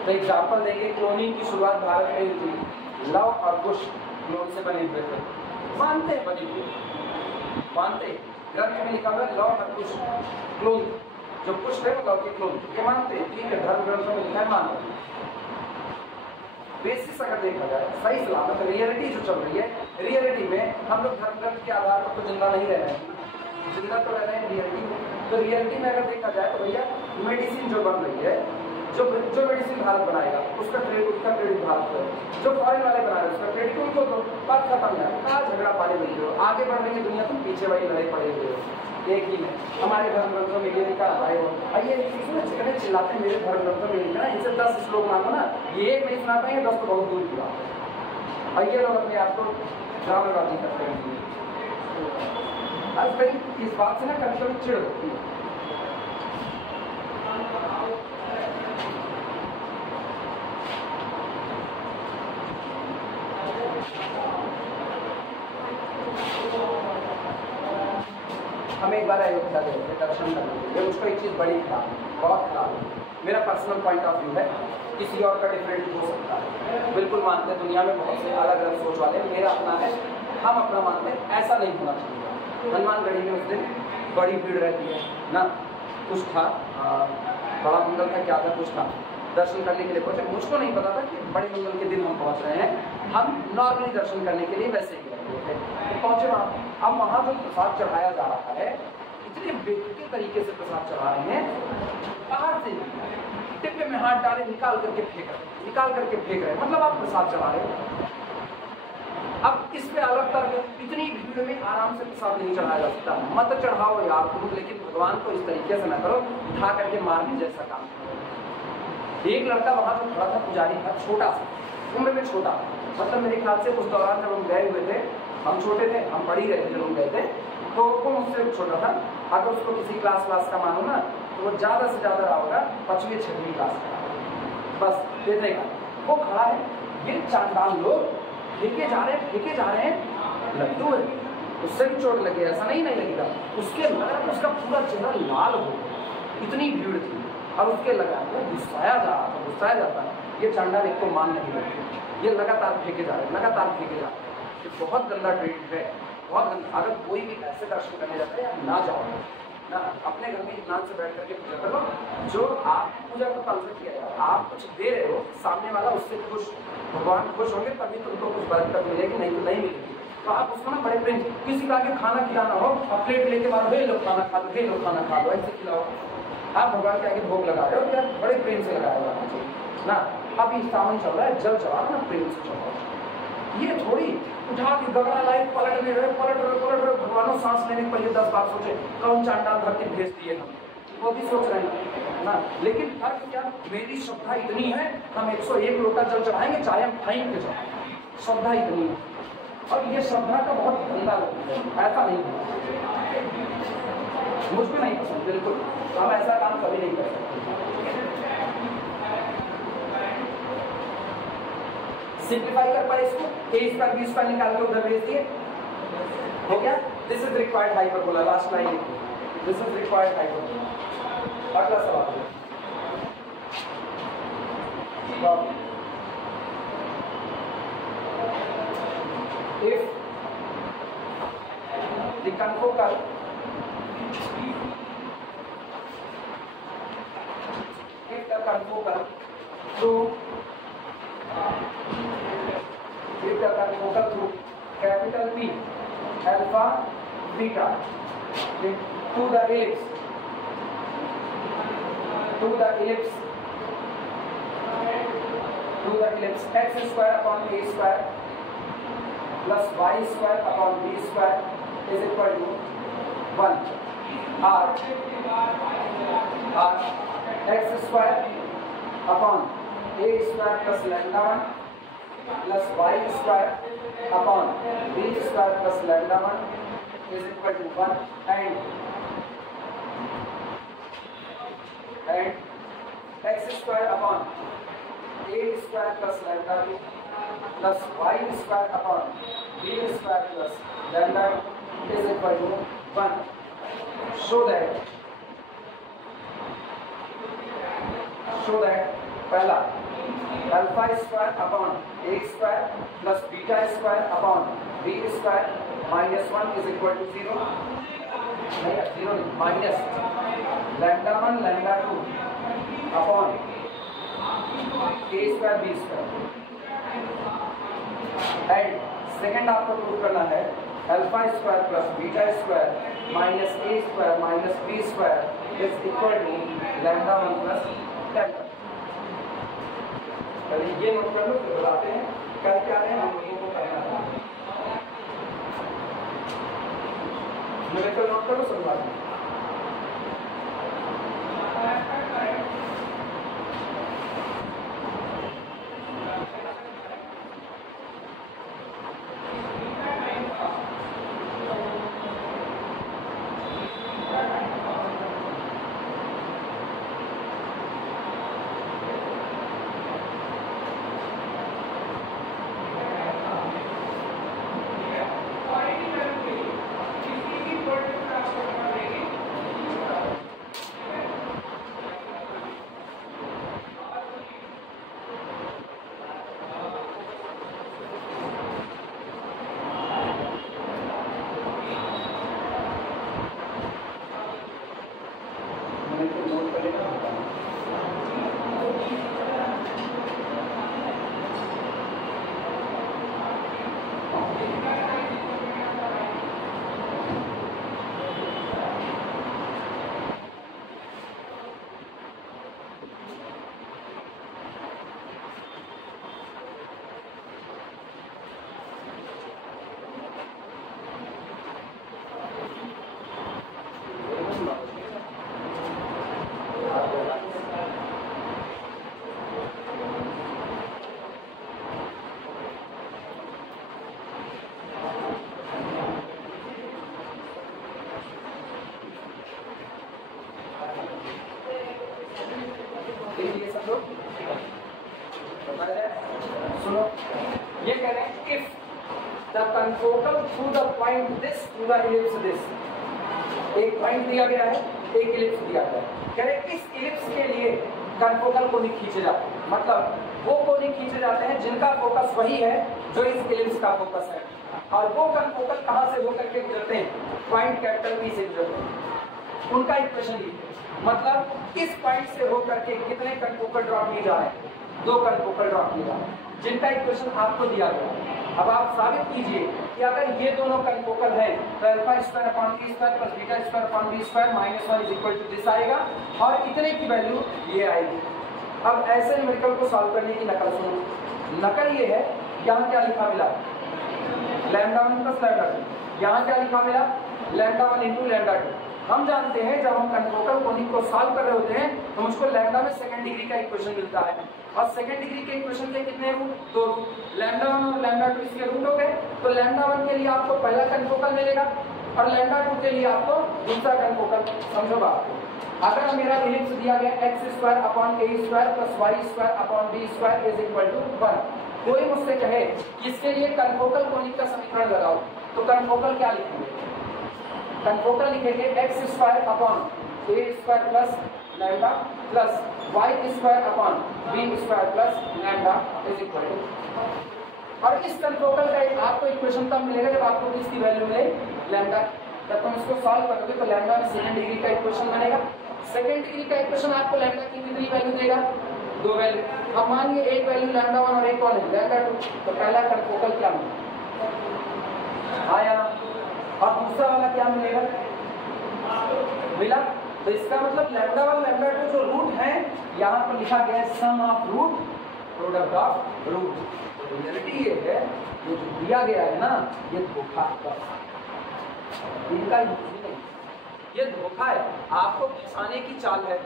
तो एग्जाम्पल देंगे। क्लोनिंग की शुरुआत भारत में हुई थी। लव और कुश क्लोन से बने हुए थे, मानते हैं, बने हुए मानते हैं, ग्रंथ में लिखा हुआ है लव और कुश क्लोन, जो कुश है वो लव के क्लोन, ये मानते हैं, ठीक है, धर्म ग्रंथों में लिखा है, मानते हैं। बेसिस अगर देखा जाए सही सलामत रियलिटी जो चल रही है, रियलिटी में हम लोग धर्म ग्रंथ के आधार पर तो जिंदा नहीं रह रहे हैं, जिंदा तो रह रहे हैं रियलिटी में। तो रियलिटी में अगर देखा जाए तो भैया मेडिसिन जो बन रही है, जो मेडिसिन भारत बनाएगा उसका क्रेडिट भारत को, जो फॉरेन वाले बना रहे हैं उसका क्रेडिट उनको दो, बात खत्म है। कहाँ झगड़ा पाने मिल रहे हो, आगे बढ़ रही है दुनिया, तुम पीछे वही लड़ाई पड़े हुए हो। एक ही में हमारे धर्म ग्रंथों में ये लिखा है, आइए जितने चिल्लाते मेरे धर्म ग्रंथों में लिखा है, इनसे 10 श्लोक मांगो ना, ये एक नहीं सुना पाएंगे, 10 तो बहुत दूर की बात है। आइए लोग अपने आप को ड्रामेबाजी करते हैं। आज भाई इस बात से ना कभी कभी चिढ़ होती है। हम एक बार अयोध्या गए थे दर्शन करने के लिए, उसको एक चीज़ बड़ी खराब, बहुत खराब है, मेरा पर्सनल पॉइंट ऑफ व्यू है, किसी और का डिफरेंट हो सकता है, बिल्कुल मानते हैं दुनिया में बहुत से अलग अलग सोच वाले, मेरा अपना है, हम अपना मानते हैं, ऐसा नहीं होना चाहिए। हनुमानगढ़ी में उस दिन बड़ी भीड़ रहती है ना, कुछ था, बड़ा मंगल था, क्या था, कुछ था, दर्शन करने के लिए पहुंचे। मुझको नहीं पता था कि बड़े मंगल के दिन हम पहुंच रहे हैं, हम नॉर्मली दर्शन करने के लिए वैसे ही गए थे, पहुंचे वहाँ। अब वहाँ जो प्रसाद चढ़ाया जा रहा है, इतने बेतुके तरीके से प्रसाद चढ़ा रहे हैं, बाहर से डिब्बे में हाथ डाले, निकाल करके फेंक रहे, मतलब आप प्रसाद चढ़ा रहे हो। अब इस पे अलग तरह इतनी भीड़ में आराम से प्रसाद नहीं चढ़ाया जा सकता, मत चढ़ाओ यार तुम, लेकिन भगवान को इस तरीके से न करो, उठा करके मारने जैसा काम करो। एक लड़का वहां जो खड़ा था, पुजारी था, छोटा सा, उम्र में छोटा, मतलब मेरे ख्याल से उस दौरान जब हम गए हुए थे, हम छोटे थे, हम पढ़ ही रहे थे जब हम गए थे, तो वो मुझसे छोटा था। अगर उसको किसी क्लास का मानो ना, तो वो ज़्यादा से ज़्यादा रहा होगा 5वीं 6वीं क्लास का, बस इतने का। वो खड़ा है, ये चांदाल लोग फेंके जा रहे हैं, लड्डू है, उससे भी चोट लगे, ऐसा नहीं लगेगा, उसके लगा उसका पूरा चेहरा लाल हो, इतनी भीड़ थी, और उसके लगा वो गुस्साया जाता है, ये चांडाल एक को मान नहीं रहे, ये लगातार फेंके जा रहे हैं, ये बहुत गंदा ट्रेंड है, बहुत गंदा। अगर कोई भी ऐसे दर्शन करने जाता है या ना जाओ ना, अपने घर में इत्मीनान से बैठ करके पूजा करो, जो आप पूजा को तल से किया जाए, आप कुछ दे रहे हो, सामने वाला उससे खुश, भगवान खुश होंगे तभी तुमको कुछ बरकत मिलेगी, नहीं तो नहीं मिलेगी। तो आप उसको ना बड़े प्रेम, किसी का आगे खाना खिलाना हो और प्लेट लेके मारो, हे लो खाना खा लो, ऐसे खिलाओ, आप भगवान के आगे भोग लगा रहे हो, क्या बड़े प्रेम से लगाया जाना चाहिए ना। अभी सावन चल रहा है, जल चढ़ाओ ना, प्रेम से चढ़ाओ, ये थोड़ी उठा के गगड़ा लाइट पलट रहे, भगवानों सांस लेने के पहले 10 बार सोचे, कौन चांडाल धरती भेज दिए हम, वो भी सोच रहे हैं ना। लेकिन फर्क क्या, मेरी श्रद्धा इतनी है, हम 101 लोटा जल चढ़ाएंगे, चाहे हम फाइन पे जाए, श्रद्धा इतनी है। और ये श्रद्धा का बहुत गंदा रूप है, ऐसा नहीं होना, मुझको नहीं पसंद बिल्कुल, हम ऐसा काम कभी नहीं कर सकते। सिंप्लीफाई कर पाए इसको, a² निकाल के उधर भेज दिए, हो गया। This is required hyperbola, last line, this is required hyperbola. अगला सवाल, if the confocal through capital P alpha beta to the ellipse x square upon a square plus y square upon b square is equal to 1 or x square upon a square plus lambda 1 plus y square upon b square plus lambda 1 is equal to 1 and x square upon A square plus lambda 2 plus Y square upon B square plus lambda is equal to 1. Show that पहला alpha square upon A square plus beta square upon B square minus 1 is equal to 0. नहीं 0 नहीं, minus lambda 1 lambda 2 upon A square B square. And second आपको प्रूव करना है alpha square plus beta square minus A square minus B square is equal to lambda 1 plus lambda. पहले ये नोट कर लो, फिर बताते हैं कर क्या रहे हैं हम लोगों को करना है. न्यूमेरिकल नोट करो सब बात. सुनो, ये कह रहे हैं if the confocal through the point this to the ellipse this. एक पॉइंट दिया गया है, एक इलिप्स दिया गया है. कह रहे इस इलिप्स के लिए confocal कोनिक खींचे जाते हैं. मतलब वो कोनिक खींचे जाते हैं जिनका फोकस वही है जो इस इलिप्स का फोकस है. और वो confocal कहां से होकर के गुजरते हैं? पॉइंट कैपिटल P से गुजरते हैं. उनका इक्वेशन लिखिए. मतलब इस पॉइंट से होकर के कितने confocal ड्रॉ किए जा रहे हैं? 2 confocal ड्रॉ किए जा रहे हैं, जिनका इक्वेशन आपको दिया गया. अब आप साबित कीजिए कि अगर ये दोनों confocal है तो alpha square upon A square plus beta square upon B square minus 1 is equal to this आएगा और इतने की वैल्यू ये आएगी. अब ऐसे न्यूमेरिकल को सॉल्व करने की नकल सुनो. नकल ये है, यहाँ क्या लिखा मिला? Lambda 1 plus lambda 2. यहाँ क्या लिखा मिला? Lambda 1 into lambda 2. हम जानते हैं जब हम confocal कोनिक को सॉल्व कर रहे होते हैं तो मुझको लैम्डा में सेकंड डिग्री का इक्वेशन मिलता है. और सेकंड डिग्री के इक्वेशन के कितने रूट? 2 रूट. लैम्डा 1 और लैम्डा 2 इसके रूट हो गए. तो लैम्डा 1 के लिए आपको पहला confocal मिलेगा और लैम्डा 2 के लिए आपको दूसरा confocal. समझो बात. अगर मेरा इलिप्स दिया गया x square upon A square plus Y square upon B square is equal to 1. कोई मुझसे कहे कि इसके लिए confocal कोनिक का समीकरण लगाओ तो confocal क्या लिखेंगे? confocal लिखेंगे x square upon A square plus lambda plus Y square upon B square plus lambda is equal to. और इस confocal का एक आपको इक्वेशन तब मिलेगा जब आपको किसकी वैल्यू मिले? लैम्डा. जब तुम इसको सॉल्व करोगे तो लैम्डा में सेकंड डिग्री का इक्वेशन बनेगा. सेकंड डिग्री का इक्वेशन आपको लैम्डा की कितनी वैल्यू देगा? 2 वैल्यू. अब मानिए एक वैल्यू लैम्डा 1 और एक कौन है? लैम्डा 2. तो पहला confocal क्या मिला? आया. और दूसरा वाला क्या मिलेगा? मिला. तो इसका मतलब लैम्डा 1 लैम्डा 2 जो रूट है यहाँ पर लिखा गया है sum of root product of root. Reality ये है, ये जो दिया गया है ना ये धोखा है. इनका यूज ही नहीं, ये धोखा है, आपको फंसाने की चाल है.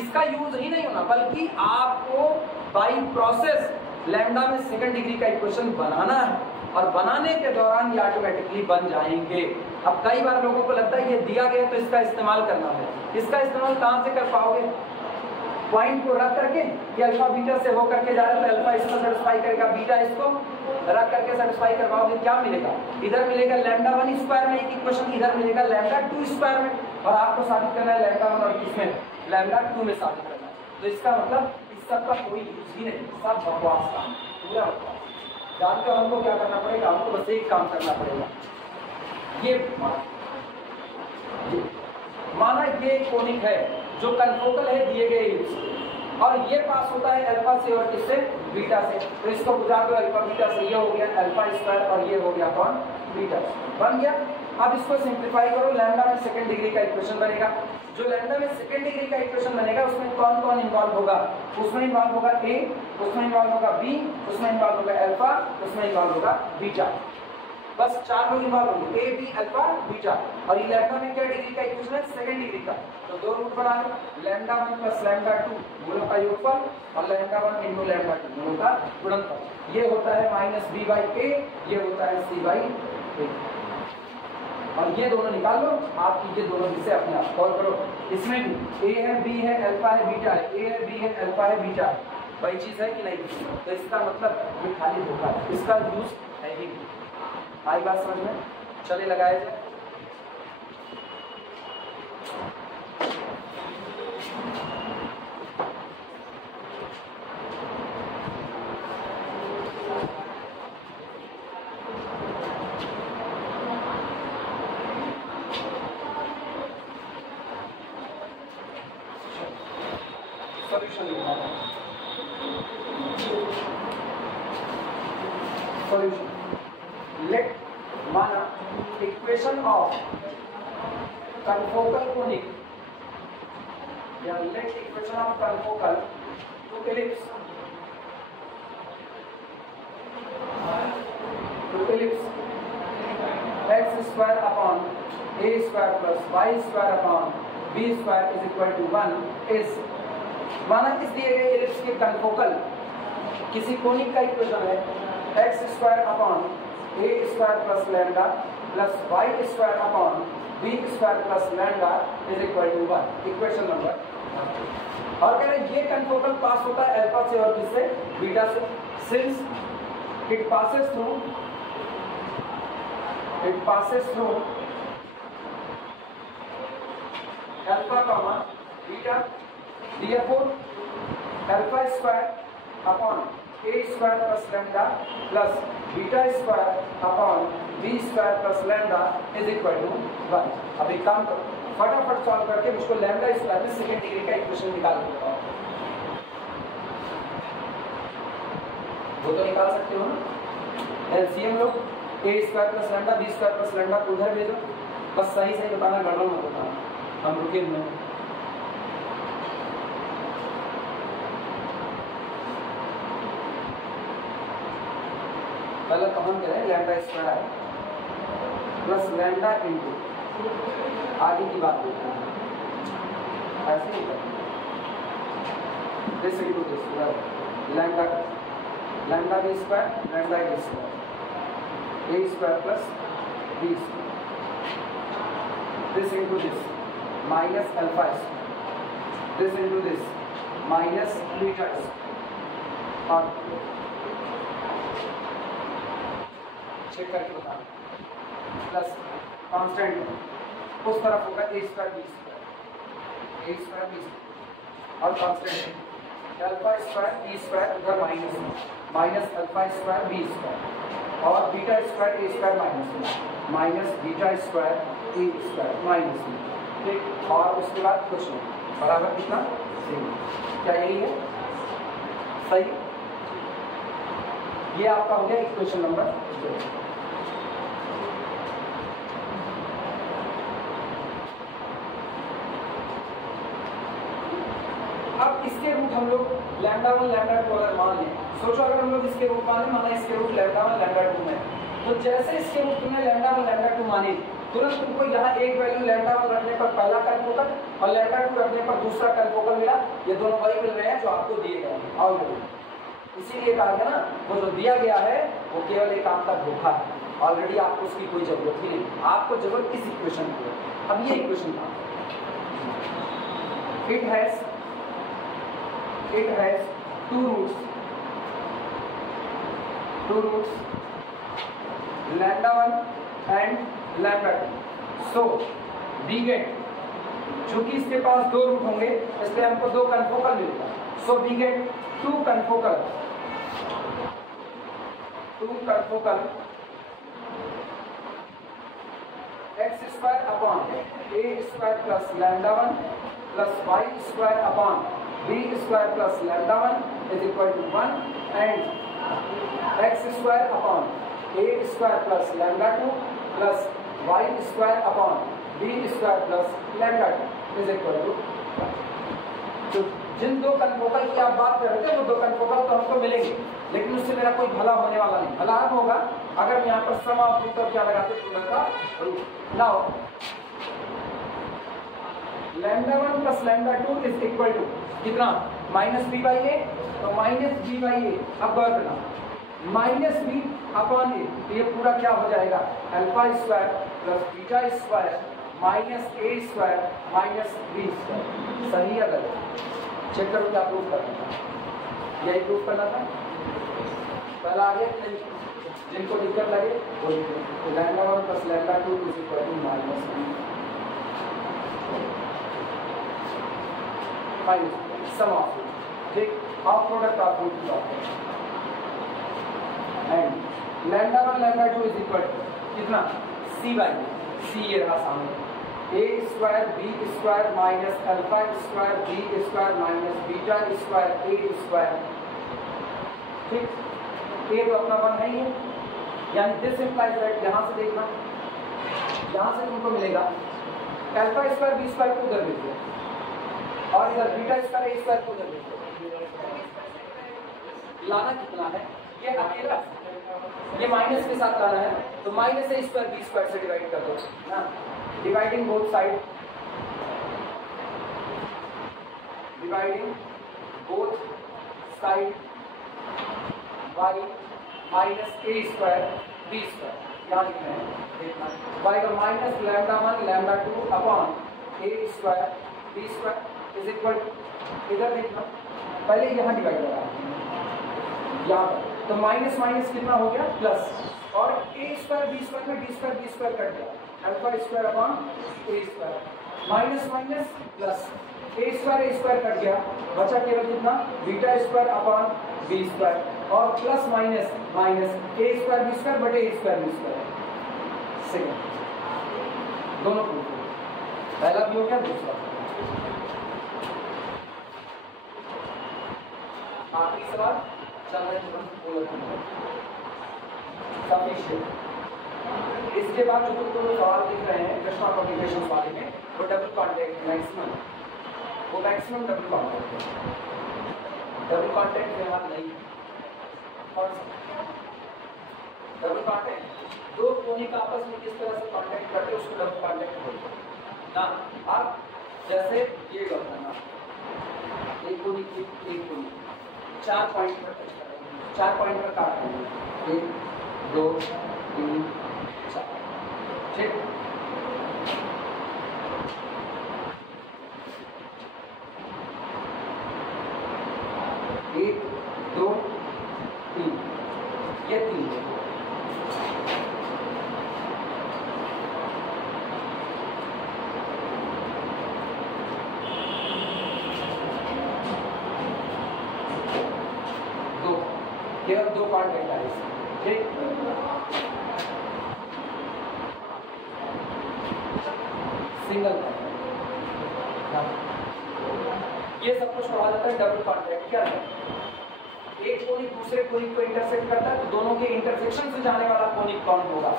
इसका यूज ही नहीं होना, बल्कि आपको बाई प्रोसेस लैम्डा में सेकंड डिग्री का इक्वेशन बनाना है और बनाने के दौरान ये ऑटोमेटिकली बन जाएंगे. अब कई बार लोगों को लगता है ये दिया गया तो इसका इस्तेमाल करना है. इसका इस्तेमाल कहां से कर पाओगे? पॉइंट को रख करके ये अल्फा बीटा से हो करके जा रहा है, तो अल्फा इसको सेटिस्फाई करेगा, बीटा इसको रख करके सेटिस्फाई करवाओगे, क्या मिलेगा? इधर मिलेगा लैम्डा 1 स्क्वायर में एक इक्वेशन, इधर मिलेगा लैम्डा 2 स्क्वायर में, और आपको साबित करना है लैम्डा 1 और किसमें? लैम्डा 2 में साबित करना है। तो इसका मतलब इस सब का कोई यूज ही नहीं, सब बकवास का, पूरा बकवास। जानकर हमको क्या करना पड़ेगा? हमको बस एक काम करना पड़ेगा, ये माना ये कोनिक है जो कनफोकल है दिए गए यूज, और ये पास होता है अल्फा से और किससे? बीटा से। तो इसको बुझा दो अल्फा बीटा से, ये हो गया अल्फा स्क्वायर और ये हो गया कौन? बीटा। बन गया। अब इसको सिंप्लीफाई करो, लैम्डा में सेकंड डिग्री का इक्वेशन बनेगा। जो लैम्डा में सेकंड डिग्री का इक्वेशन बनेगा उसमें कौन कौन इन्वॉल्व होगा? उसमें इन्वॉल्व होगा ए, उसमें इन्वॉल्व होगा बी, उसमें इन्वॉल्व होगा अल्फा, उसमें इन्वॉल्व होगा बीटा। बस 4 लोग इन्वॉल्व होंगे, ए बी अल्फा बीटा। और ये लैम्डा में क्या डिग्री का इक्वेशन है? सेकंड डिग्री का। तो दो रूट बना लो, लैम्डा 1 प्लस लैम्डा 2 दोनों का योगफल, और लैम्डा 1 इनटू लैम्डा 2 दोनों का गुणनफल। ये होता है माइनस बी बाई ए, ये होता है सी बाई ए। और ये दोनों निकाल लो, आप कीजिए दोनों में से अपने आप सॉल्व करो। इसमें भी ए है, बी है, अल्फा है, बीटा है, ए है, बी है, अल्फा है, बीटा है, वही चीज है कि नहीं? तो इसका मतलब ये खाली धोखा है, इसका यूज है ही नहीं। आई बात समझ में? चले लगाए जाए। सॉल्यूशन लिखना है। सॉल्यूशन लेट माना इक्वेशन ऑफ कनफोकल कोनिक या let equation of confocal to ellipse x square upon a square plus y square upon b square is equal to 1 is, माना इस दिए गए एलिप्स के कनफोकल किसी कोनिक का इक्वेशन है x square upon a square plus lambda plus y square upon b square plus lambda is equal to 1, equation number. और कह रहे हैं ये कनफोकल पास होता है अल्फा से और किससे? बीटा से। Since it passes through alpha comma beta, therefore alpha square upon a square plus lambda plus beta square upon b square plus lambda is equal to 1। अब एक काम करो, फटाफट सॉल्व करके मुझको लैम्डा स्क्वायर में सेकंड डिग्री का इक्वेशन निकाल दो। वो तो निकाल सकते हो ना। एलसीएम लो, a square plus lambda b square plus lambda को उधर भेजो, बस सही सही बताना, गड़बड़ मत बताना, हम रुके हुए हैं। पहले कॉमन करें, lambda square plus lambda into, आगे की बात देखते हैं, ऐसे ही करें, this into this, lambda B square, lambda A square, A square plus B square, this into this minus alpha square, this into this minus beta square, और चेक करके बता, प्लस कांस्टेंट उस तरफ होगा ए स्क्वायर बी स्क्वायर, और constant alpha square B square उधर minus alpha square B square, और beta square A square minus beta square A square minus, ठीक। और उसके बाद कुछ नहीं, बराबर कितना? सेम। क्या यही है? सही। ये आपका हो गया इक्वेशन नंबर 2। अब इसके रूट हम लोग लैम्डा 1 लैम्डा 2 अगर मान लें, सोचो अगर हम लोग इसके रूट माने, माना इसके रूट लैम्डा 1 लैम्डा 2 में, तो जैसे इसके रूट तुमने लैम्डा 1 लैम्डा 2 माने, तुरंत तुमको यहाँ एक वैल्यू लैम्डा 1 रखने पर पहला कनफोकल और लैम्डा 2 रखने पर दूसरा कनफोकल मिला। ये दोनों वही मिल रहे हैं जो आपको दिए गए हैं ऑलरेडी। इसीलिए कहा गया ना, वो जो दिया गया है वो केवल एक आपका धोखा है, ऑलरेडी आपको उसकी कोई जरूरत ही नहीं, आपको जरूरत इस इक्वेशन की है। अब ये इक्वेशन था, it has it has two roots lambda 1 and lambda 2. So we get, चूंकि इसके पास दो रूट होंगे इसलिए हमको दो कनफोकल मिलेगा. So we get two confocal x square upon a square plus lambda 1 plus y square upon b square plus lambda 1 is equal to 1 and x square upon a square plus lambda 2 plus y square upon b square plus lambda 2 is equal to. तो जिन दो कनफोकल की आप बात कर रहे थे वो दो कनफोकल तो हमको मिलेंगे, लेकिन उससे मेरा कोई भला होने वाला नहीं. भला अब होगा अगर मैं यहाँ पर सम ऑफ रूट क्या लगाते हैं का root. Now lambda 1 plus lambda 2 is equal to कितना, माइनस बी बाई ए. तो माइनस बी बाई ए, अब गौर करना, माइनस बी अपॉन ए, तो ये पूरा क्या हो जाएगा, alpha square plus beta square minus ए स्क्वायर माइनस बी स्क्वायर. सही है गलत? चेक करो क्या प्रूफ करना था. यही प्रूफ करना था. पहला आगे जिनको दिक्कत लगे वो lambda 1 plus lambda 2 is equal to minus sum of, ठीक, of product of root and lambda 1 lambda 2 is equal to कितना, सी बाई सी, ये रहा सामने, A square B square minus alpha square B square minus beta square A square. ठीक, ए तो अपना वन है ही है, यानी दिस इंप्लाइज दैट, यहां से देखना, यहां से तुमको मिलेगा अल्फा स्क्वायर बी स्क्वायर को उधर भेज दो और इधर बीटा स्क्वायर ए स्क्वायर को उधर भेज दो. लाना कितना है, ये अकेला, ये माइनस के साथ लाना है, तो माइनस ए स्क्वायर बी स्क्वायर से डिवाइड कर दो ना. Dividing both sides, y minus a square b square, यहाँ लिखना है, देखना y का minus lambda 1 lambda 2 upon a square b square is equal, इधर देखना, पहले यहाँ डिवाइड हो रहा है यहाँ पर, तो माइनस माइनस कितना हो गया प्लस, और a स्क्वायर b स्क्वायर में b स्क्वायर कट गया, alpha square upon A square, minus minus plus, a square cut गया, बचा केवल कितना, beta square upon B square, और प्लस माइनस माइनस ए स्क्वायर बी स्क्वायर बटे a square B square. Second दोनों प्रूफ, पहला भी हो गया, दूसरा. आखिरी सवाल चल रहे सफिशिएंट. इसके बाद जो तुमको सवाल दिख रहे हैं कृष्णा कम्युनिकेशन वाले में, वो डबल कॉन्टैक्ट मैक्सिमम, वो मैक्सिमम डबल कॉन्टैक्ट है. डबल कॉन्टैक्ट फिलहाल नहीं है. और डबल कॉन्टैक्ट दो कोनिक आपस में किस तरह से कॉन्टैक्ट करते हैं उसको डबल कॉन्टैक्ट बोलते हैं ना. आप जैसे ये करना, एक कोनिक एक कोनिक 4 पॉइंट पर टच करेंगे, 4 पॉइंट पर काट देंगे, 1 2 3 4, ठीक. एक दो तीन, ये 3 दो, केवल 2 कॉन्टैक्ट आए, ठीक. सिंगल, ये सब कुछ कहा जाता है डबल कॉन्टैक्ट. क्या है, एक कोनिक दूसरे कोनिक को इंटरसेक्ट करता है, तो दोनों के इंटरसेक्शन से जाने वाला कोनिक कौन होगा.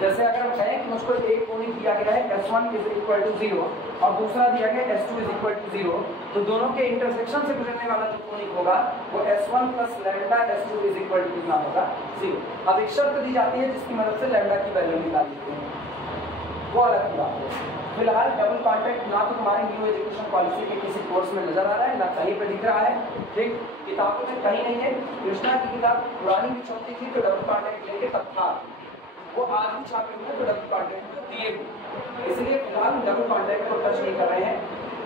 जैसे अगर हम कहें कि मुझको एक कोनिक दिया गया है S1 इज इक्वल टू 0 और दूसरा दिया गया S2 इज इक्वल टू 0, तो दोनों के इंटरसेक्शन से गुजरने वाला जो कोनिक होगा वो S1 plus lambda S2 is equal to कितना होगा, 0. अब एक शर्त दी जाती है जिसकी मदद से लैम्डा की वैल्यू निकाल लेते हैं, वो अलग बात है. फिलहाल डबल कॉन्टैक्ट ना तो तुम्हारी न्यू एजुकेशन पॉलिसी के किसी कोर्स में नजर आ रहा है, ना कहीं पे दिख रहा है, ठीक. किताबों में कहीं नहीं है. कृष्णा की किताब पुरानी भी छपती थी तो डबल कॉन्टैक्ट लेके तब था, वो आज भी छापे हुए तो डबल कॉन्टैक्ट तो दिए हुए, इसलिए फिलहाल डबल कॉन्टैक्ट को टच नहीं कर रहे हैं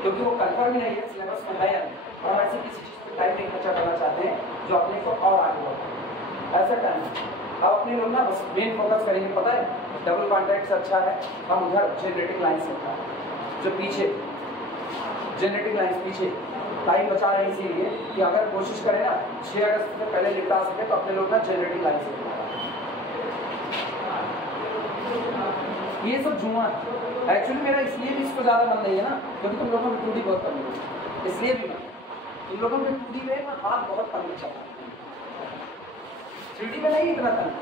क्योंकि वो कन्फर्म ही नहीं है सिलेबस में है या नहीं, और हम ऐसी किसी चीज़ टाइम नहीं खर्चा करना चाहते हैं जो अपने को और आगे बढ़ाए, ऐसा टाइम अब अपने लोग ना बस मेन फोकस करेंगे, पता है डबल कॉन्टैक्ट से अच्छा है हम उधर जेनरेटिंग लाइन से था जो पीछे जेनरेटिंग लाइन पीछे टाइम बचा रहे हैं, इसीलिए कि अगर कोशिश करें ना 6 अगस्त से पहले निपटा सके तो अपने लोग ना जेनरेटिंग लाइन से। ये सब जुआ है एक्चुअली, मेरा इसलिए भी इसको ज़्यादा मन नहीं है ना क्योंकि तुम लोगों में 2D बहुत कम है, इसलिए भी तुम लोगों में 2D में ना हाथ बहुत कम चला, 3D में नहीं इतना तंग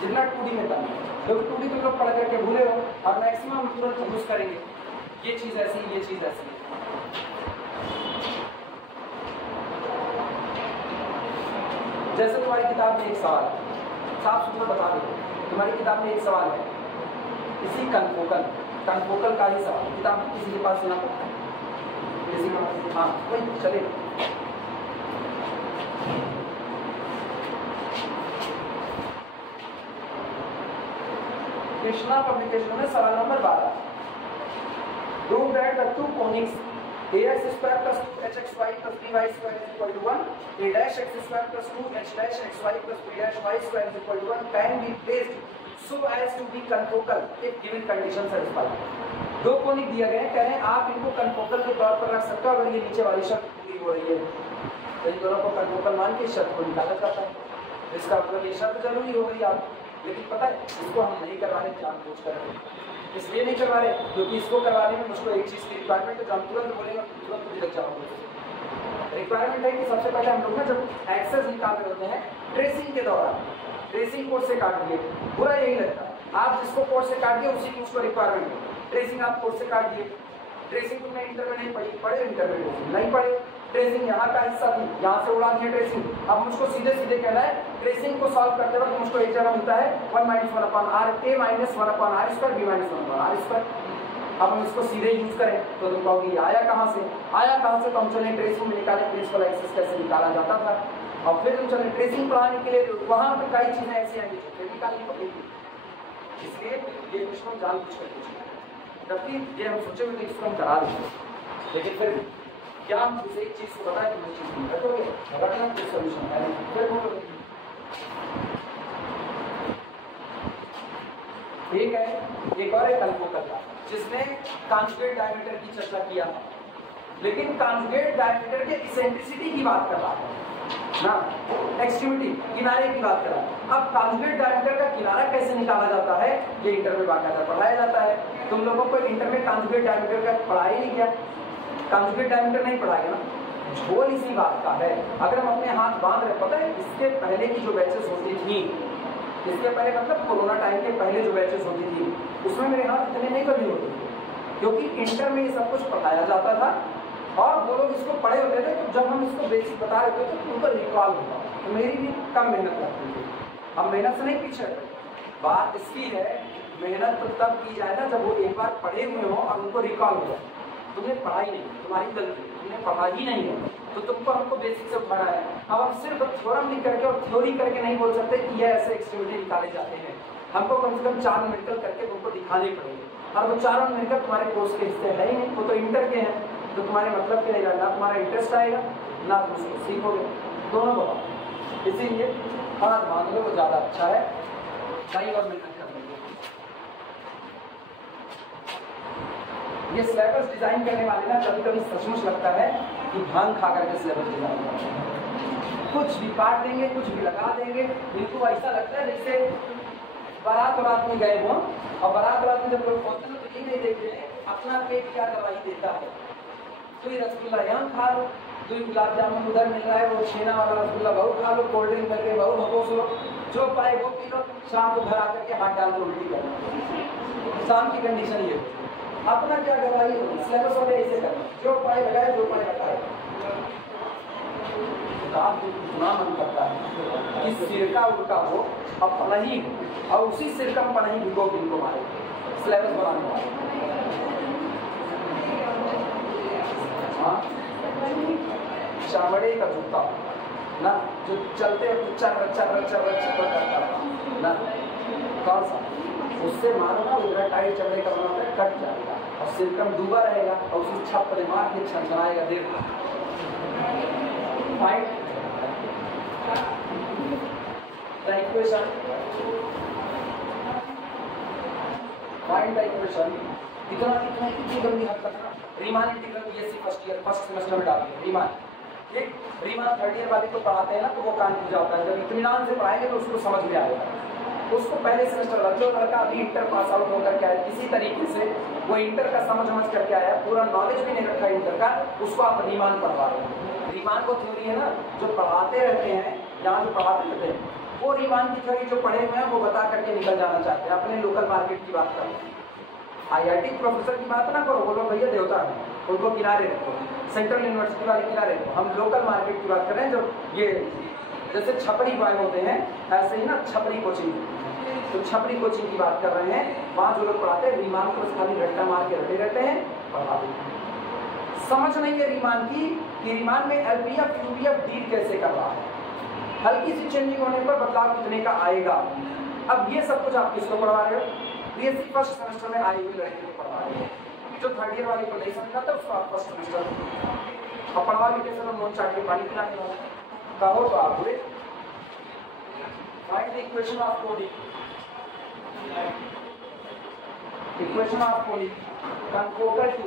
जितना 2D में तंग है, क्योंकि 2D तुम लोग पढ़ करके भूले हो और मैक्सिमम तुरंत यूज करेंगे ये चीज़ ऐसी ये चीज़ ऐसी। जैसे तुम्हारी किताब में एक सवाल साफ सुथरा बता दो, तुम्हारी किताब में एक सवाल है इसी कनफोकल का ही सवाल, किताब किसी के पास ना किसी के पास, हाँ वही चले। कृष्णा पब्लिकेशन में सवाल number 12, prove that the two conics ax square plus 2hxy plus by square is equal to 1, a dash x square plus 2h dash xy plus b dash y square is equal to 1 can be placed so as to be confocal if given condition satisfied। दो कोनिक दिए गए हैं, कह रहे हैं आप इनको कन्फोकल के तौर पर रख सकते हो अगर ये नीचे वाली शर्त पूरी हो रही है, तो इन दोनों को कन्फोकल मान के शर्त को निकाला जाता है, इसका मतलब ये शर्त जरूरी हो गई आप, लेकिन पता है इसको हम नहीं करवा रहे जानबूझ कर, इसलिए नहीं करवा रहे क्योंकि इसको करवाने में मुझको एक चीज़ की रिक्वायरमेंट है जो हम तुरंत बोलेंगे तुरंत भी लग जाओगे। रिक्वायरमेंट है कि सबसे पहले हम लोग ना जब एक्सेस निकाल रहे होते हैं ट्रेसिंग के दौरान ट्रेसिंग कोड से काट दिए, पूरा यही लगता है आप जिसको कोड से काट दिए उसी की उसको रिक्वायरमेंट है, ट्रेसिंग आप कोड से काट दिए, ट्रेसिंग तुमने इंटर में नहीं पढ़े इंटर में नहीं पढ़े, ट्रेसिंग यहाँ का हिस्सा थी यहाँ से उड़ा दिया ट्रेसिंग, अब मुझको सीधे सीधे कहना है ट्रेसिंग को सॉल्व करते वक्त मुझको एक जगह मिलता है 1 - 1/r a - 1/r square b - 1/r square. अब हम इसको सीधे यूज करें तो तुम कहोगे आया कहाँ से तो हम चले ट्रेसिंग में निकाले प्रिंसिपल एक्सेस कैसे निकाला जाता था, और फिर हम चले ट्रेसिंग पढ़ाने के लिए वहाँ पर कई चीजें ऐसी आएंगी जो निकालनी पड़ेगी, इसलिए ये कुछ हम जानबूझ कर पूछेंगे जबकि ये हम सोचे हुए इसको हम करा देंगे, लेकिन फिर क्या हम किसी एक चीज को बताएं कि चीज नहीं रखोगे रखना कुछ सोल्यूशन है फिर बोलोगे। ठीक है, एक और है कन्फोकल का जिसमें कॉन्जुगेट डायमीटर की चर्चा किया, लेकिन कॉन्जुगेट डायमीटर के इसेंट्रिसिटी की बात कर रहा है ना, एक्सट्रीमिटी किनारे की बात कर रहा है। अब कॉन्जुगेट डायमीटर का किनारा कैसे निकाला जाता है ये इंटर में बाकायदा पढ़ाया जाता है, तुम लोगों को इंटर में कॉन्जुगेट डायमीटर का पढ़ाया ही नहीं किया, कॉन्जुगेट डायमीटर नहीं पढ़ाएगा ना, झोल इसी बात का है। अगर हम अपने हाथ बांध रहे, पता है इसके पहले की जो बैचेस होती थी, इसके पहले मतलब कोरोना टाइम के पहले जो बैचेस होती थी उसमें मेरे हाथ इतने नहीं कभी होते थे क्योंकि इंटर में ये सब कुछ पढ़ाया जाता था और वो लोग इसको पढ़े होते थे, तो जब हम इसको बेसिक बता रहे थे तो उनको रिकॉल होता, तो मेरी भी कम मेहनत लगती थी। हम मेहनत से नहीं पीछे, बात इसकी है मेहनत तो तब की जाए ना जब वो एक बार पढ़े हुए हो और उनको रिकॉल हो जाए। तुमने पढ़ाई नहीं, तुम्हारी गलती, तुमने पढ़ा ही नहीं है तो तुमको हमको बेसिक से पढ़ा है। अब हम सिर्फ थ्योरम लिख करके और थ्योरी करके नहीं बोल सकते कि ये ऐसे एक्सट्रीमिटी निकाले जाते हैं, हमको कम से कम 4 न्यूमेरिकल करके तुमको दिखाने पड़ेंगे, और वो 4 न्यूमेरिकल तुम्हारे कोर्स के हिस्से है ही नहीं, वो तो इंटर के हैं, तो तुम्हारे मतलब के रहेगा ना तुम्हारा इंटरेस्ट आएगा ना तुम उसको सीखोगे, दोनों बताओ। इसीलिए हाथ बांध लो वो ज़्यादा अच्छा है, कहीं और मेहनत कर लेंगे। ये सिलेबस डिजाइन करने वाले ना कभी कभी सचमुच लगता है कि भांग खा करके सिलेबस डिजाइन करते हैं, कुछ भी काट देंगे कुछ भी लगा देंगे, इनको ऐसा लगता है जैसे बारात में गए हों और बारात में जब लोग पहुंचते हैं तो ये नहीं देखते अपना पेट क्या दवाई देता है, तो ये रसगुल्ला यहाँ खा लो, तो ये गुलाब जामुन उधर मिल रहा है वो छेना वाला रसगुल्ला बहु खा लो, कोल्ड ड्रिंक करके बहु भगोस लो, जो पाए वो पी लो, शाम को घर आकर के हाथ डाल के उल्टी करना, शाम की कंडीशन ये अपना क्या दवाई सिलेबस वाले ऐसे करना, जो पाए लगाए जो पाए लगाए। इतना मन करता है कि सिरका उड़का हो और पनही हो और उसी सिरका में पनही भिगो के इनको मारे सिलेबस बनाने वाले। हाँ, चमड़े का जूता ना जो चलते चर करता ना, कौन सा उससे मारो ना उधर टाइट चमड़े का बना होता है, कट जाएगा और सिरकम डूबा रहेगा और उसमें छप मार के छनछनाएगा, देख find the equation, find the equation. इतना इतनी गंदी हद तक ना Riemann integral BSc first semester में डालिए रीमान। ठीक, रीमान थर्ड ईयर वाले को पढ़ाते हैं ना तो वो कान खुल जाता है, जब इत्मीनान से पढ़ाएंगे तो उसको समझ में आएगा। उसको पहले सेमेस्टर जो लड़का अभी इंटर पास आउट होकर के आया किसी तरीके से वो इंटर का समझ करके आया, पूरा नॉलेज भी नहीं रखा इंटर का, उसको आप रीमान पढ़वा रहे हैं। रीमान को थ्योरी है ना जो पढ़ाते रहते हैं, यहाँ जो पढ़ाते रहते हैं वो रीमान की थ्योरी जो पढ़े हुए हैं वो बता करके निकल जाना चाहते हैं। अपने लोकल मार्केट की बात करें, आईआईटी प्रोफेसर की बात ना करो, बोलो भैया देवता है, उनको किनारे रखो, सेंट्रल यूनिवर्सिटी वाले किनारे रखो। हम लोकल मार्केट की बात कर रहे हैं, जो ये जैसे छपरी बॉय होते हैं ऐसे ही ना छपरी कोचिंग, तो छपरी कोचिंग की बात कर रहे हैं। वहाँ जो लोग पढ़ाते हैं रीमान को बस खाली रट्टा मार के रटे रहते हैं, पढ़ा देते हैं। समझ नहीं है रीमान की कि रीमान में एलपीएफ यूपीएफ डील कैसे कर रहा है, हल्की सी चेंजिंग होने पर बदलाव कितने का आएगा। अब ये सब कुछ आप किसको पढ़वा रहे हो? बीएससी फर्स्ट सेमेस्टर में आई हुई लड़की को पढ़वा रहे हो। जो थर्ड ईयर वाले को नहीं समझा था उसको आप फर्स्ट सेमेस्टर अब पढ़वा भी कैसे, नोट चाट के पानी पिलाने वाला कहो तो आप हुए। फाइंड द इक्वेशन ऑफ कोडी, इक्वेशन ऑफ कोडी confocal to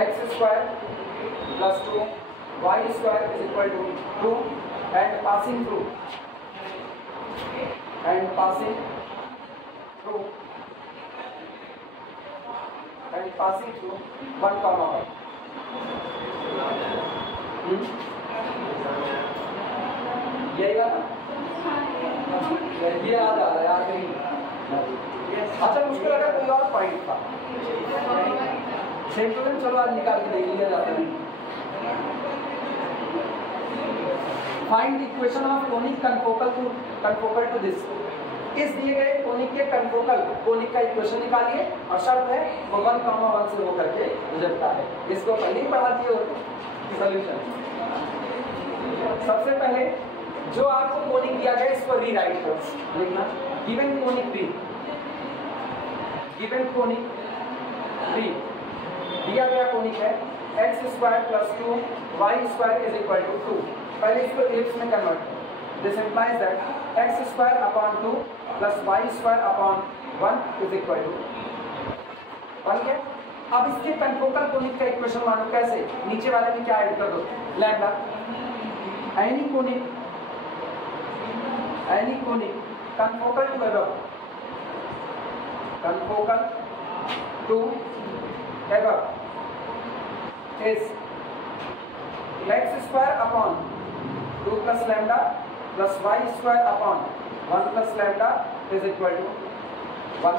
x square plus 2 y square is equal to 2 and passing through 1 comma 1। यही बात ये याद आ रहा है अच्छा, मुझको लगा कोई और पॉइंट था। चलो आज निकाल के देख लिया जाता है। Find the equation of conic confocal to this. इस दिए गए कोनिक के कनफोकल कोनिक का इक्वेशन निकालिए और शर्त है वो 1, 1 से होकर के गुजरता है। इसको पहले ही पढ़ा दिए सॉल्यूशन। सबसे पहले जो आपको कोनिक दिया गया इसको रीराइट करो, लिखना given conic be, given conic be दिया गया कोनिक है x square plus 2 y square is equal to 2। पहले इसको एलिप्स में कन्वर्ट करो। This implies that x square upon 2 plus y square upon 1 is equal to 1 के। अब इसके कनफोकल कोनिक का इक्वेशन मानो कैसे, नीचे वाले में क्या ऐड कर दो, lambda. Any conic confocal to above, confocal to above is x square upon 2 plus lambda plus y square upon 1 plus lambda is equal to 1।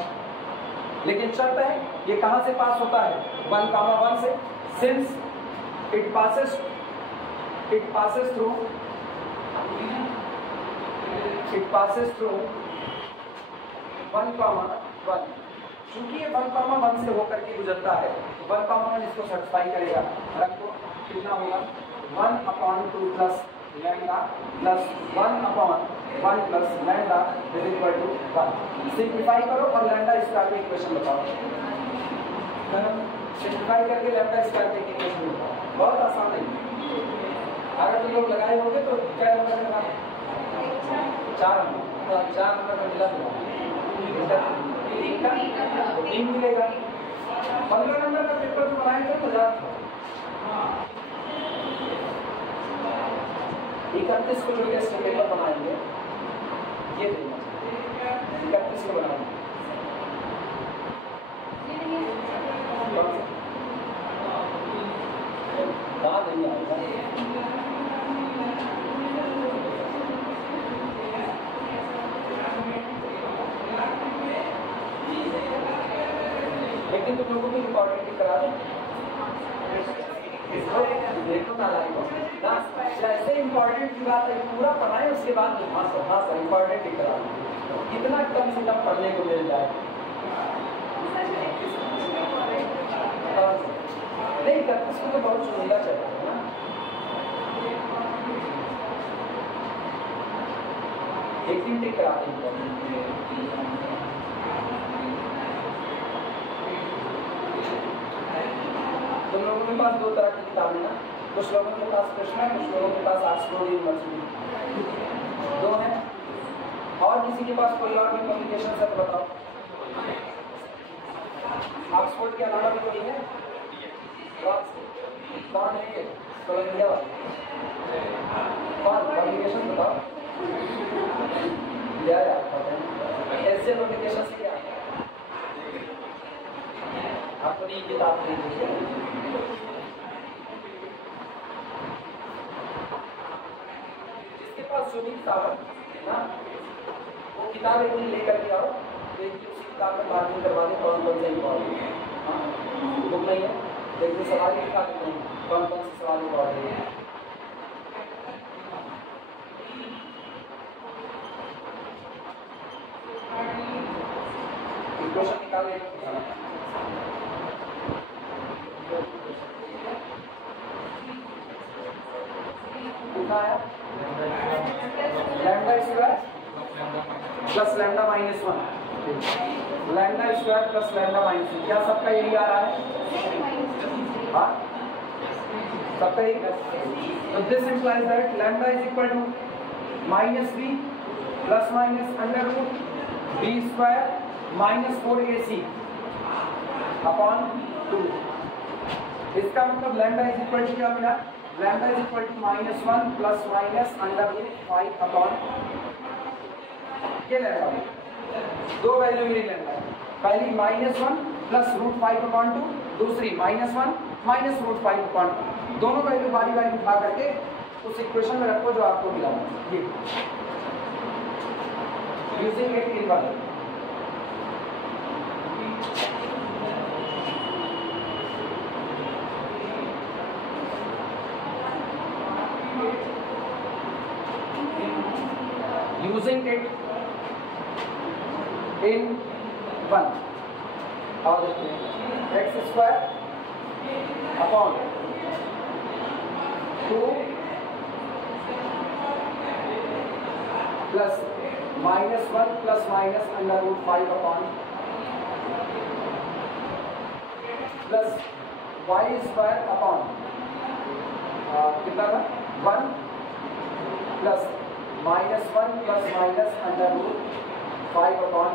लेकिन शर्त है ये कहां से पास होता है, 1, 1 से, since it passes through 1, 1। चूंकि ये 1, 1 से होकर के गुजरता है, 1, 1 इसको सेटिस्फाई करेगा। रखो कितना होगा 1/2 plus lambda plus 1/1 plus lambda is equal to 1। Simplify करो और लैम्डा स्क्वायर की इक्वेशन बताओ। सिंप्लीफाई करके लैम्डा स्क्वायर की इक्वेशन बताओ, बहुत आसान है। अगर तुम लोग लगाए होंगे तो क्या होगा, 4 नंबर में मिला तीन मिलेगा। 15 नंबर का पेपर जो बनाएंगे तो 31 को जो टेस्ट पेपर बनाएंगे ये देना 31 को बनाएंगे। कहाँ नहीं आएगा, लेकिन तुम लोगों को इम्पोर्टेंट करा दो, देखो ना जैसे इम्पोर्टेंट की बात है पूरा पढ़ाएं, उसके बाद हाँ सर इम्पोर्टेंट ही करा दो, कितना कम से कम पढ़ने को मिल जाए। नहीं करते इसको तो बहुत सुविधा चाहिए ना, एक दिन टिक कराते हैं। तुम लोगों के पास दो तरह की किताबें ना, कुछ लोगों के पास कृष्णा, कुछ लोगों के पास ऑक्सफोर्ड यूनिवर्सिटी, दो हैं। और किसी के पास कोई और भी पब्लिकेशन है तो बताओ। ऑक्सफोर्ड के अलावा भी कोई है? कौन है ये? कोलंबिया वाले कौन? पब्लिकेशन बताओ। यार ऐसे पब्लिकेशन से क्या अपनी किताब खरीदिए। जिसके पास जो भी किताब है ना, वो किताब एक दिन लेकर के आओ, देखिए उसी किताब में बात करवा दें कौन कौन से इम्पोर्टेंट बुक नहीं है, देखिए सवाल की किताब नहीं, कौन कौन से सवाल इम्पोर्टेंट है। क्वेश्चन निकालिए। कितना आया? Lambda square plus lambda minus 1, lambda square plus lambda minus 1, क्या सबका यही आ रहा है? हाँ सबका यही। तो this implies that lambda is equal to -b plus minus under root b square minus 4ac upon 2। इसका मतलब लैम्डा इज इक्वल टू क्या मिला? Lambda is equal to -1 plus minus under root 5 upon ये लैम्डा। दो वैल्यू मिली लैम्डा, पहली -1 प्लस रूट 5 अपॉन 2, दूसरी -1 माइनस रूट 5 अपॉन 2। दोनों वैल्यू बारी बारी उठा करके उस इक्वेशन में रखो जो आपको मिला। ये using it in one. Using it in 1 और x square upon 2 plus -1 plus minus under root 5 upon plus y square upon कितना था? 1 plus -1 plus minus under root 5 upon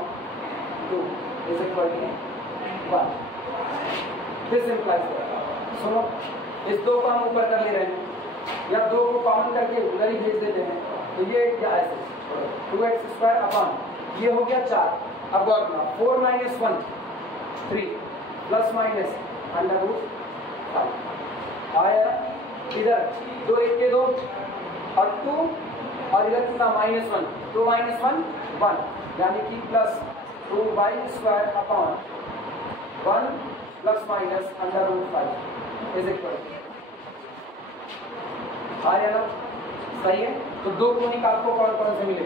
2 is equal to 1. This implies that सुनो, इस दो को हम ऊपर कर ले रहे हैं या दो को कॉमन करके उधर ही भेज देते हैं, तो ये क्या ऐसे 2x स्क्वायर अपॉन ये हो गया 4। अब गौर करना 4 - 1 3 प्लस माइनस अंडर रूट 5 आया। इधर 2 1 के 2 और 2 और इधर कितना -1, 2 - 1 1, यानी कि plus 2y square upon 1 plus minus under root 5 is equal आया ना? सही है। तो दो कोनिक आपको कौन कौन से मिले?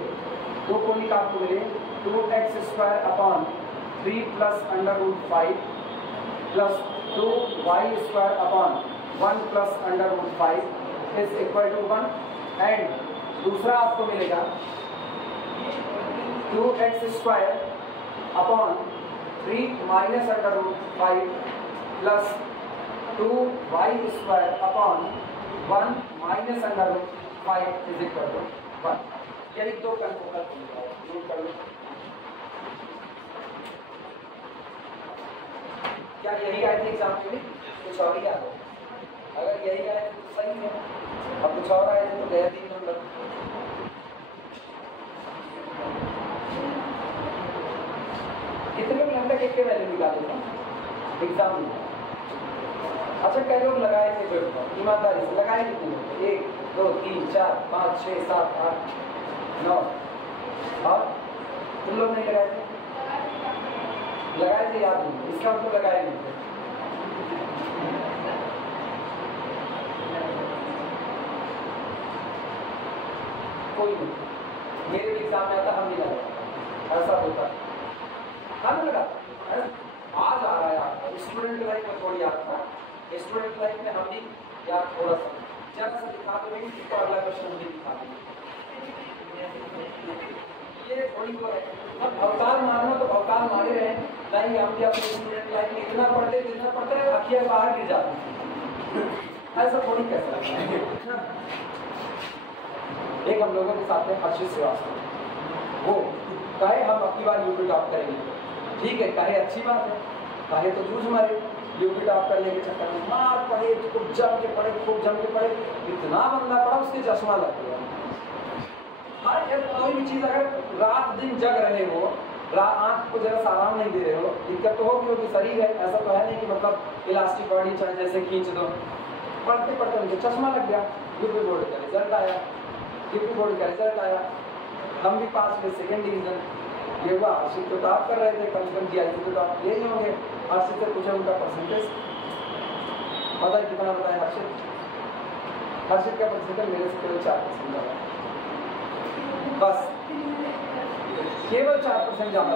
दो कोनिक आपको मिले 2x square upon 3 plus under root 5 plus 2y square upon 1 plus under root 5 is equal to 1। And दूसरा आपको मिलेगा 2x square upon 3 minus under root 5 plus 2y square upon 1 minus under root 5 is equal to 1। यही दो नोट कर लो। क्या यही आए थे एग्जाम के लिए? कुछ और ही आ गए? अगर यही आए तो सही है, अब कुछ और आए थे तो गया 3 नंबर। कितने लोग लैम्डा के वैल्यू निकाले थे एग्जाम में? अच्छा कई लोग लगाए थे पेपर, ईमानदारी से लगाए कितने लोग? 1 2 3 4 5 6 7 8 9 और तुम लोग नहीं लगाए थे? लगाए थे, याद नहीं, इसका मतलब लगाए नहीं थे। कोई नहीं, मेरे भी एग्जाम में आता, हम नहीं लगाए, ऐसा होता है। हाँ लगा आज आ रहा है आपका स्टूडेंट लाइफ में थोड़ी याद था, स्टूडेंट लाइफ में हम भी याद थोड़ा सा जरा सा दिखा दो, इसको अगला क्वेश्चन मुझे दिखा दो। ये थोड़ी वो है, अब अवतार मारना तो अवतार मारे रहे नहीं, हम भी अपने स्टूडेंट लाइफ में इतना पढ़ते रहे, अखियाँ बाहर गिर जाती थी। ऐसा थोड़ी कर सकते हैं। एक हम लोगों के साथ में हर्षित श्रीवास्तव, वो कहे हम अपनी बार यूपी टॉप करेंगे, ठीक है, कहे अच्छी बात है, कहे तो जूझ मारे यूपी टॉप करने के चक्कर में मार पड़े, खूब जम के पड़े, इतना बंदा पड़ा उसके चश्मा लग गया। हर कोई भी चीज अगर रात दिन जग रहे हो, आंख को जरा आराम नहीं दे रहे हो, दिक्कत तो होगी, शरीर है, ऐसा तो है नहीं कि मतलब इलास्टिक बॉडी चाहे जैसे खींच दो। पढ़ते पढ़ते उनको चश्मा लग गया, यूपी बोर्ड का रिजल्ट आया, हम भी पास में सेकेंड डिवीजन, ये हुआ। हर्षित तो टॉप कर रहे थे, कम से कम DIT तो टॉप ले ही होंगे। हर्षित से पूछा उनका परसेंटेज, पता है कितना बताया हर्षित का परसेंटेज मेरे से केवल 4% ज्यादा, बस केवल 4% ज्यादा।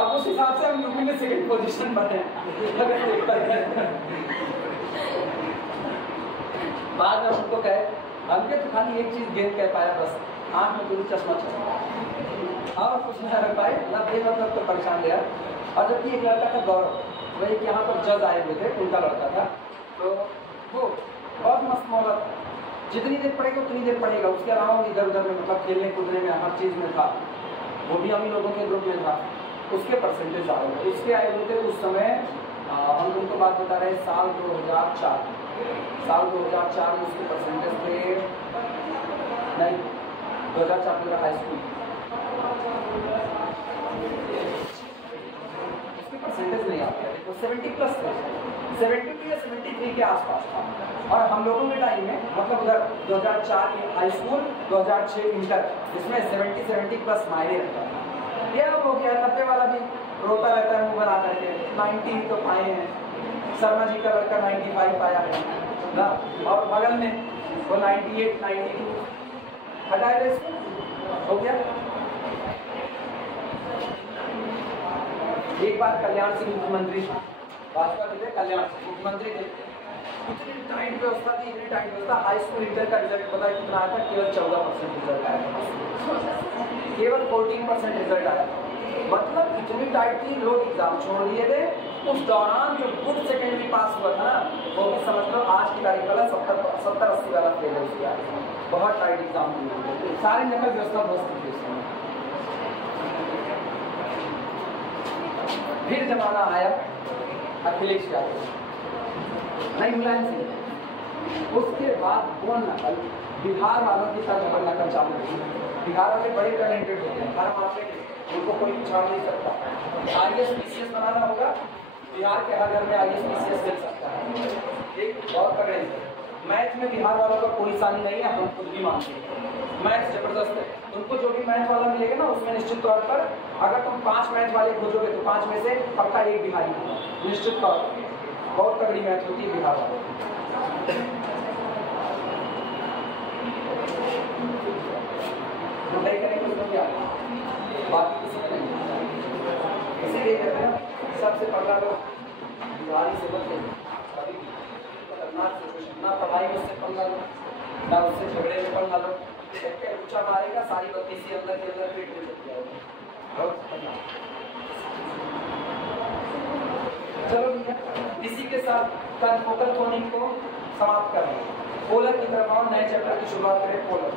अब उस हिसाब से हम यूपी में सेकेंड पोजीशन पर हैं। बाद में उनको कहे हमके तो खाली एक चीज गेन कह पाया, बस आंख में पूरी चश्मा चला और कुछ नहीं रख पाए ना, बेमतलब तो परेशान गया। और जबकि एक लड़का था गौरव, वो एक यहाँ पर जज आए हुए थे, उनका लड़का था, तो वो बहुत मस्त मौलत, जितनी देर पढ़ेगा उतनी देर पढ़ेगा, उसके अलावा वो इधर उधर में मतलब खेलने कूदने में हर चीज़ में था, वो भी हम ही लोगों के ग्रुप में था। उसके परसेंटेज आए हुए, उसके आए हुए थे उस समय, हम उनको बात बता रहे साल 2004 में उसके परसेंटेज थे, नहीं 2004 मेरा हाई स्कूल, उसके परसेंटेज नहीं आते थे, तो 70+ थे, 72 या 73 के आसपास था। और हम लोगों के टाइम में मतलब उधर 2004 में हाई स्कूल, 2006 इंटर, इसमें 70+ मायने रखता था। ये अब हो गया, 90 वाला भी रोता रहता है मुँह बना करके, 90 तो पाए हैं, शर्मा जी का लड़का 95 पाया है ना, और बगल में वो 98, 92 हटाए थे, हो गया। एक बार कल्याण सिंह मुख्यमंत्री, भाजपा के थे, कल्याण मुख्यमंत्री थे, इतनी टाइट व्यवस्था थी, हाई स्कूल इंटर का रिजल्ट पता है कितना आया था, केवल 14% रिजल्ट आया था, केवल 14% रिजल्ट आया। मतलब इतनी टाइट थी, लोग एग्जाम छोड़ दिए थे। उस दौरान जो गुड सेकेंडरी पास हुआ था ना, वो भी समझ लो आज की तारीख वाला 70-80 वाला फेल है उसका, बहुत टाइट एग्जाम हुई, सारी नकल व्यवस्था ध्वस्त थी उसमें। फिर जमाना आया अखिलेश यादव, नहीं मुलायम सिंह, उसके बाद वो नकल बिहार वालों की साथ नकल चालू हुई। बिहार वाले बड़े टैलेंटेड होते हैं, हर मामले में उनको कोई छाड़ नहीं सकता। IAS PCS बनाना होगा, बिहार के हर घर में IAS PCS मिल सकता है, एक बहुत तगड़े। मैथ में बिहार वालों का कोई सानी नहीं है, हम खुद भी मानते हैं, मैथ जबरदस्त है। उनको जो भी मैथ वाला मिलेगा ना, उसमें निश्चित तौर पर अगर तुम 5 मैथ वाले खोजोगे तो 5 में से पक्का एक बिहारी होगा, निश्चित तौर पर। बहुत तगड़ी मैथ होती है बिहार वालों की। नहीं करेंगे उसमें क्या, बाकी किसी में नहीं, इसीलिए कहते हैं सबसे पकड़ा लो, बिहारी से बच कभी खतरनाक सिचुएशन, ना पढ़ाई में उससे पंगा लो, ना उससे झगड़े में पंगा लो, ऊंचा मारेगा सारी बत्ती सी अंदर के अंदर पेट में चली जाएगी, बहुत खतरनाक। चलो भैया, इसी के साथ कल फोकल फोनिंग को समाप्त कर रहे हैं। पोलर की तरफ आओ, नए चैप्टर की शुरुआत करें। पोलर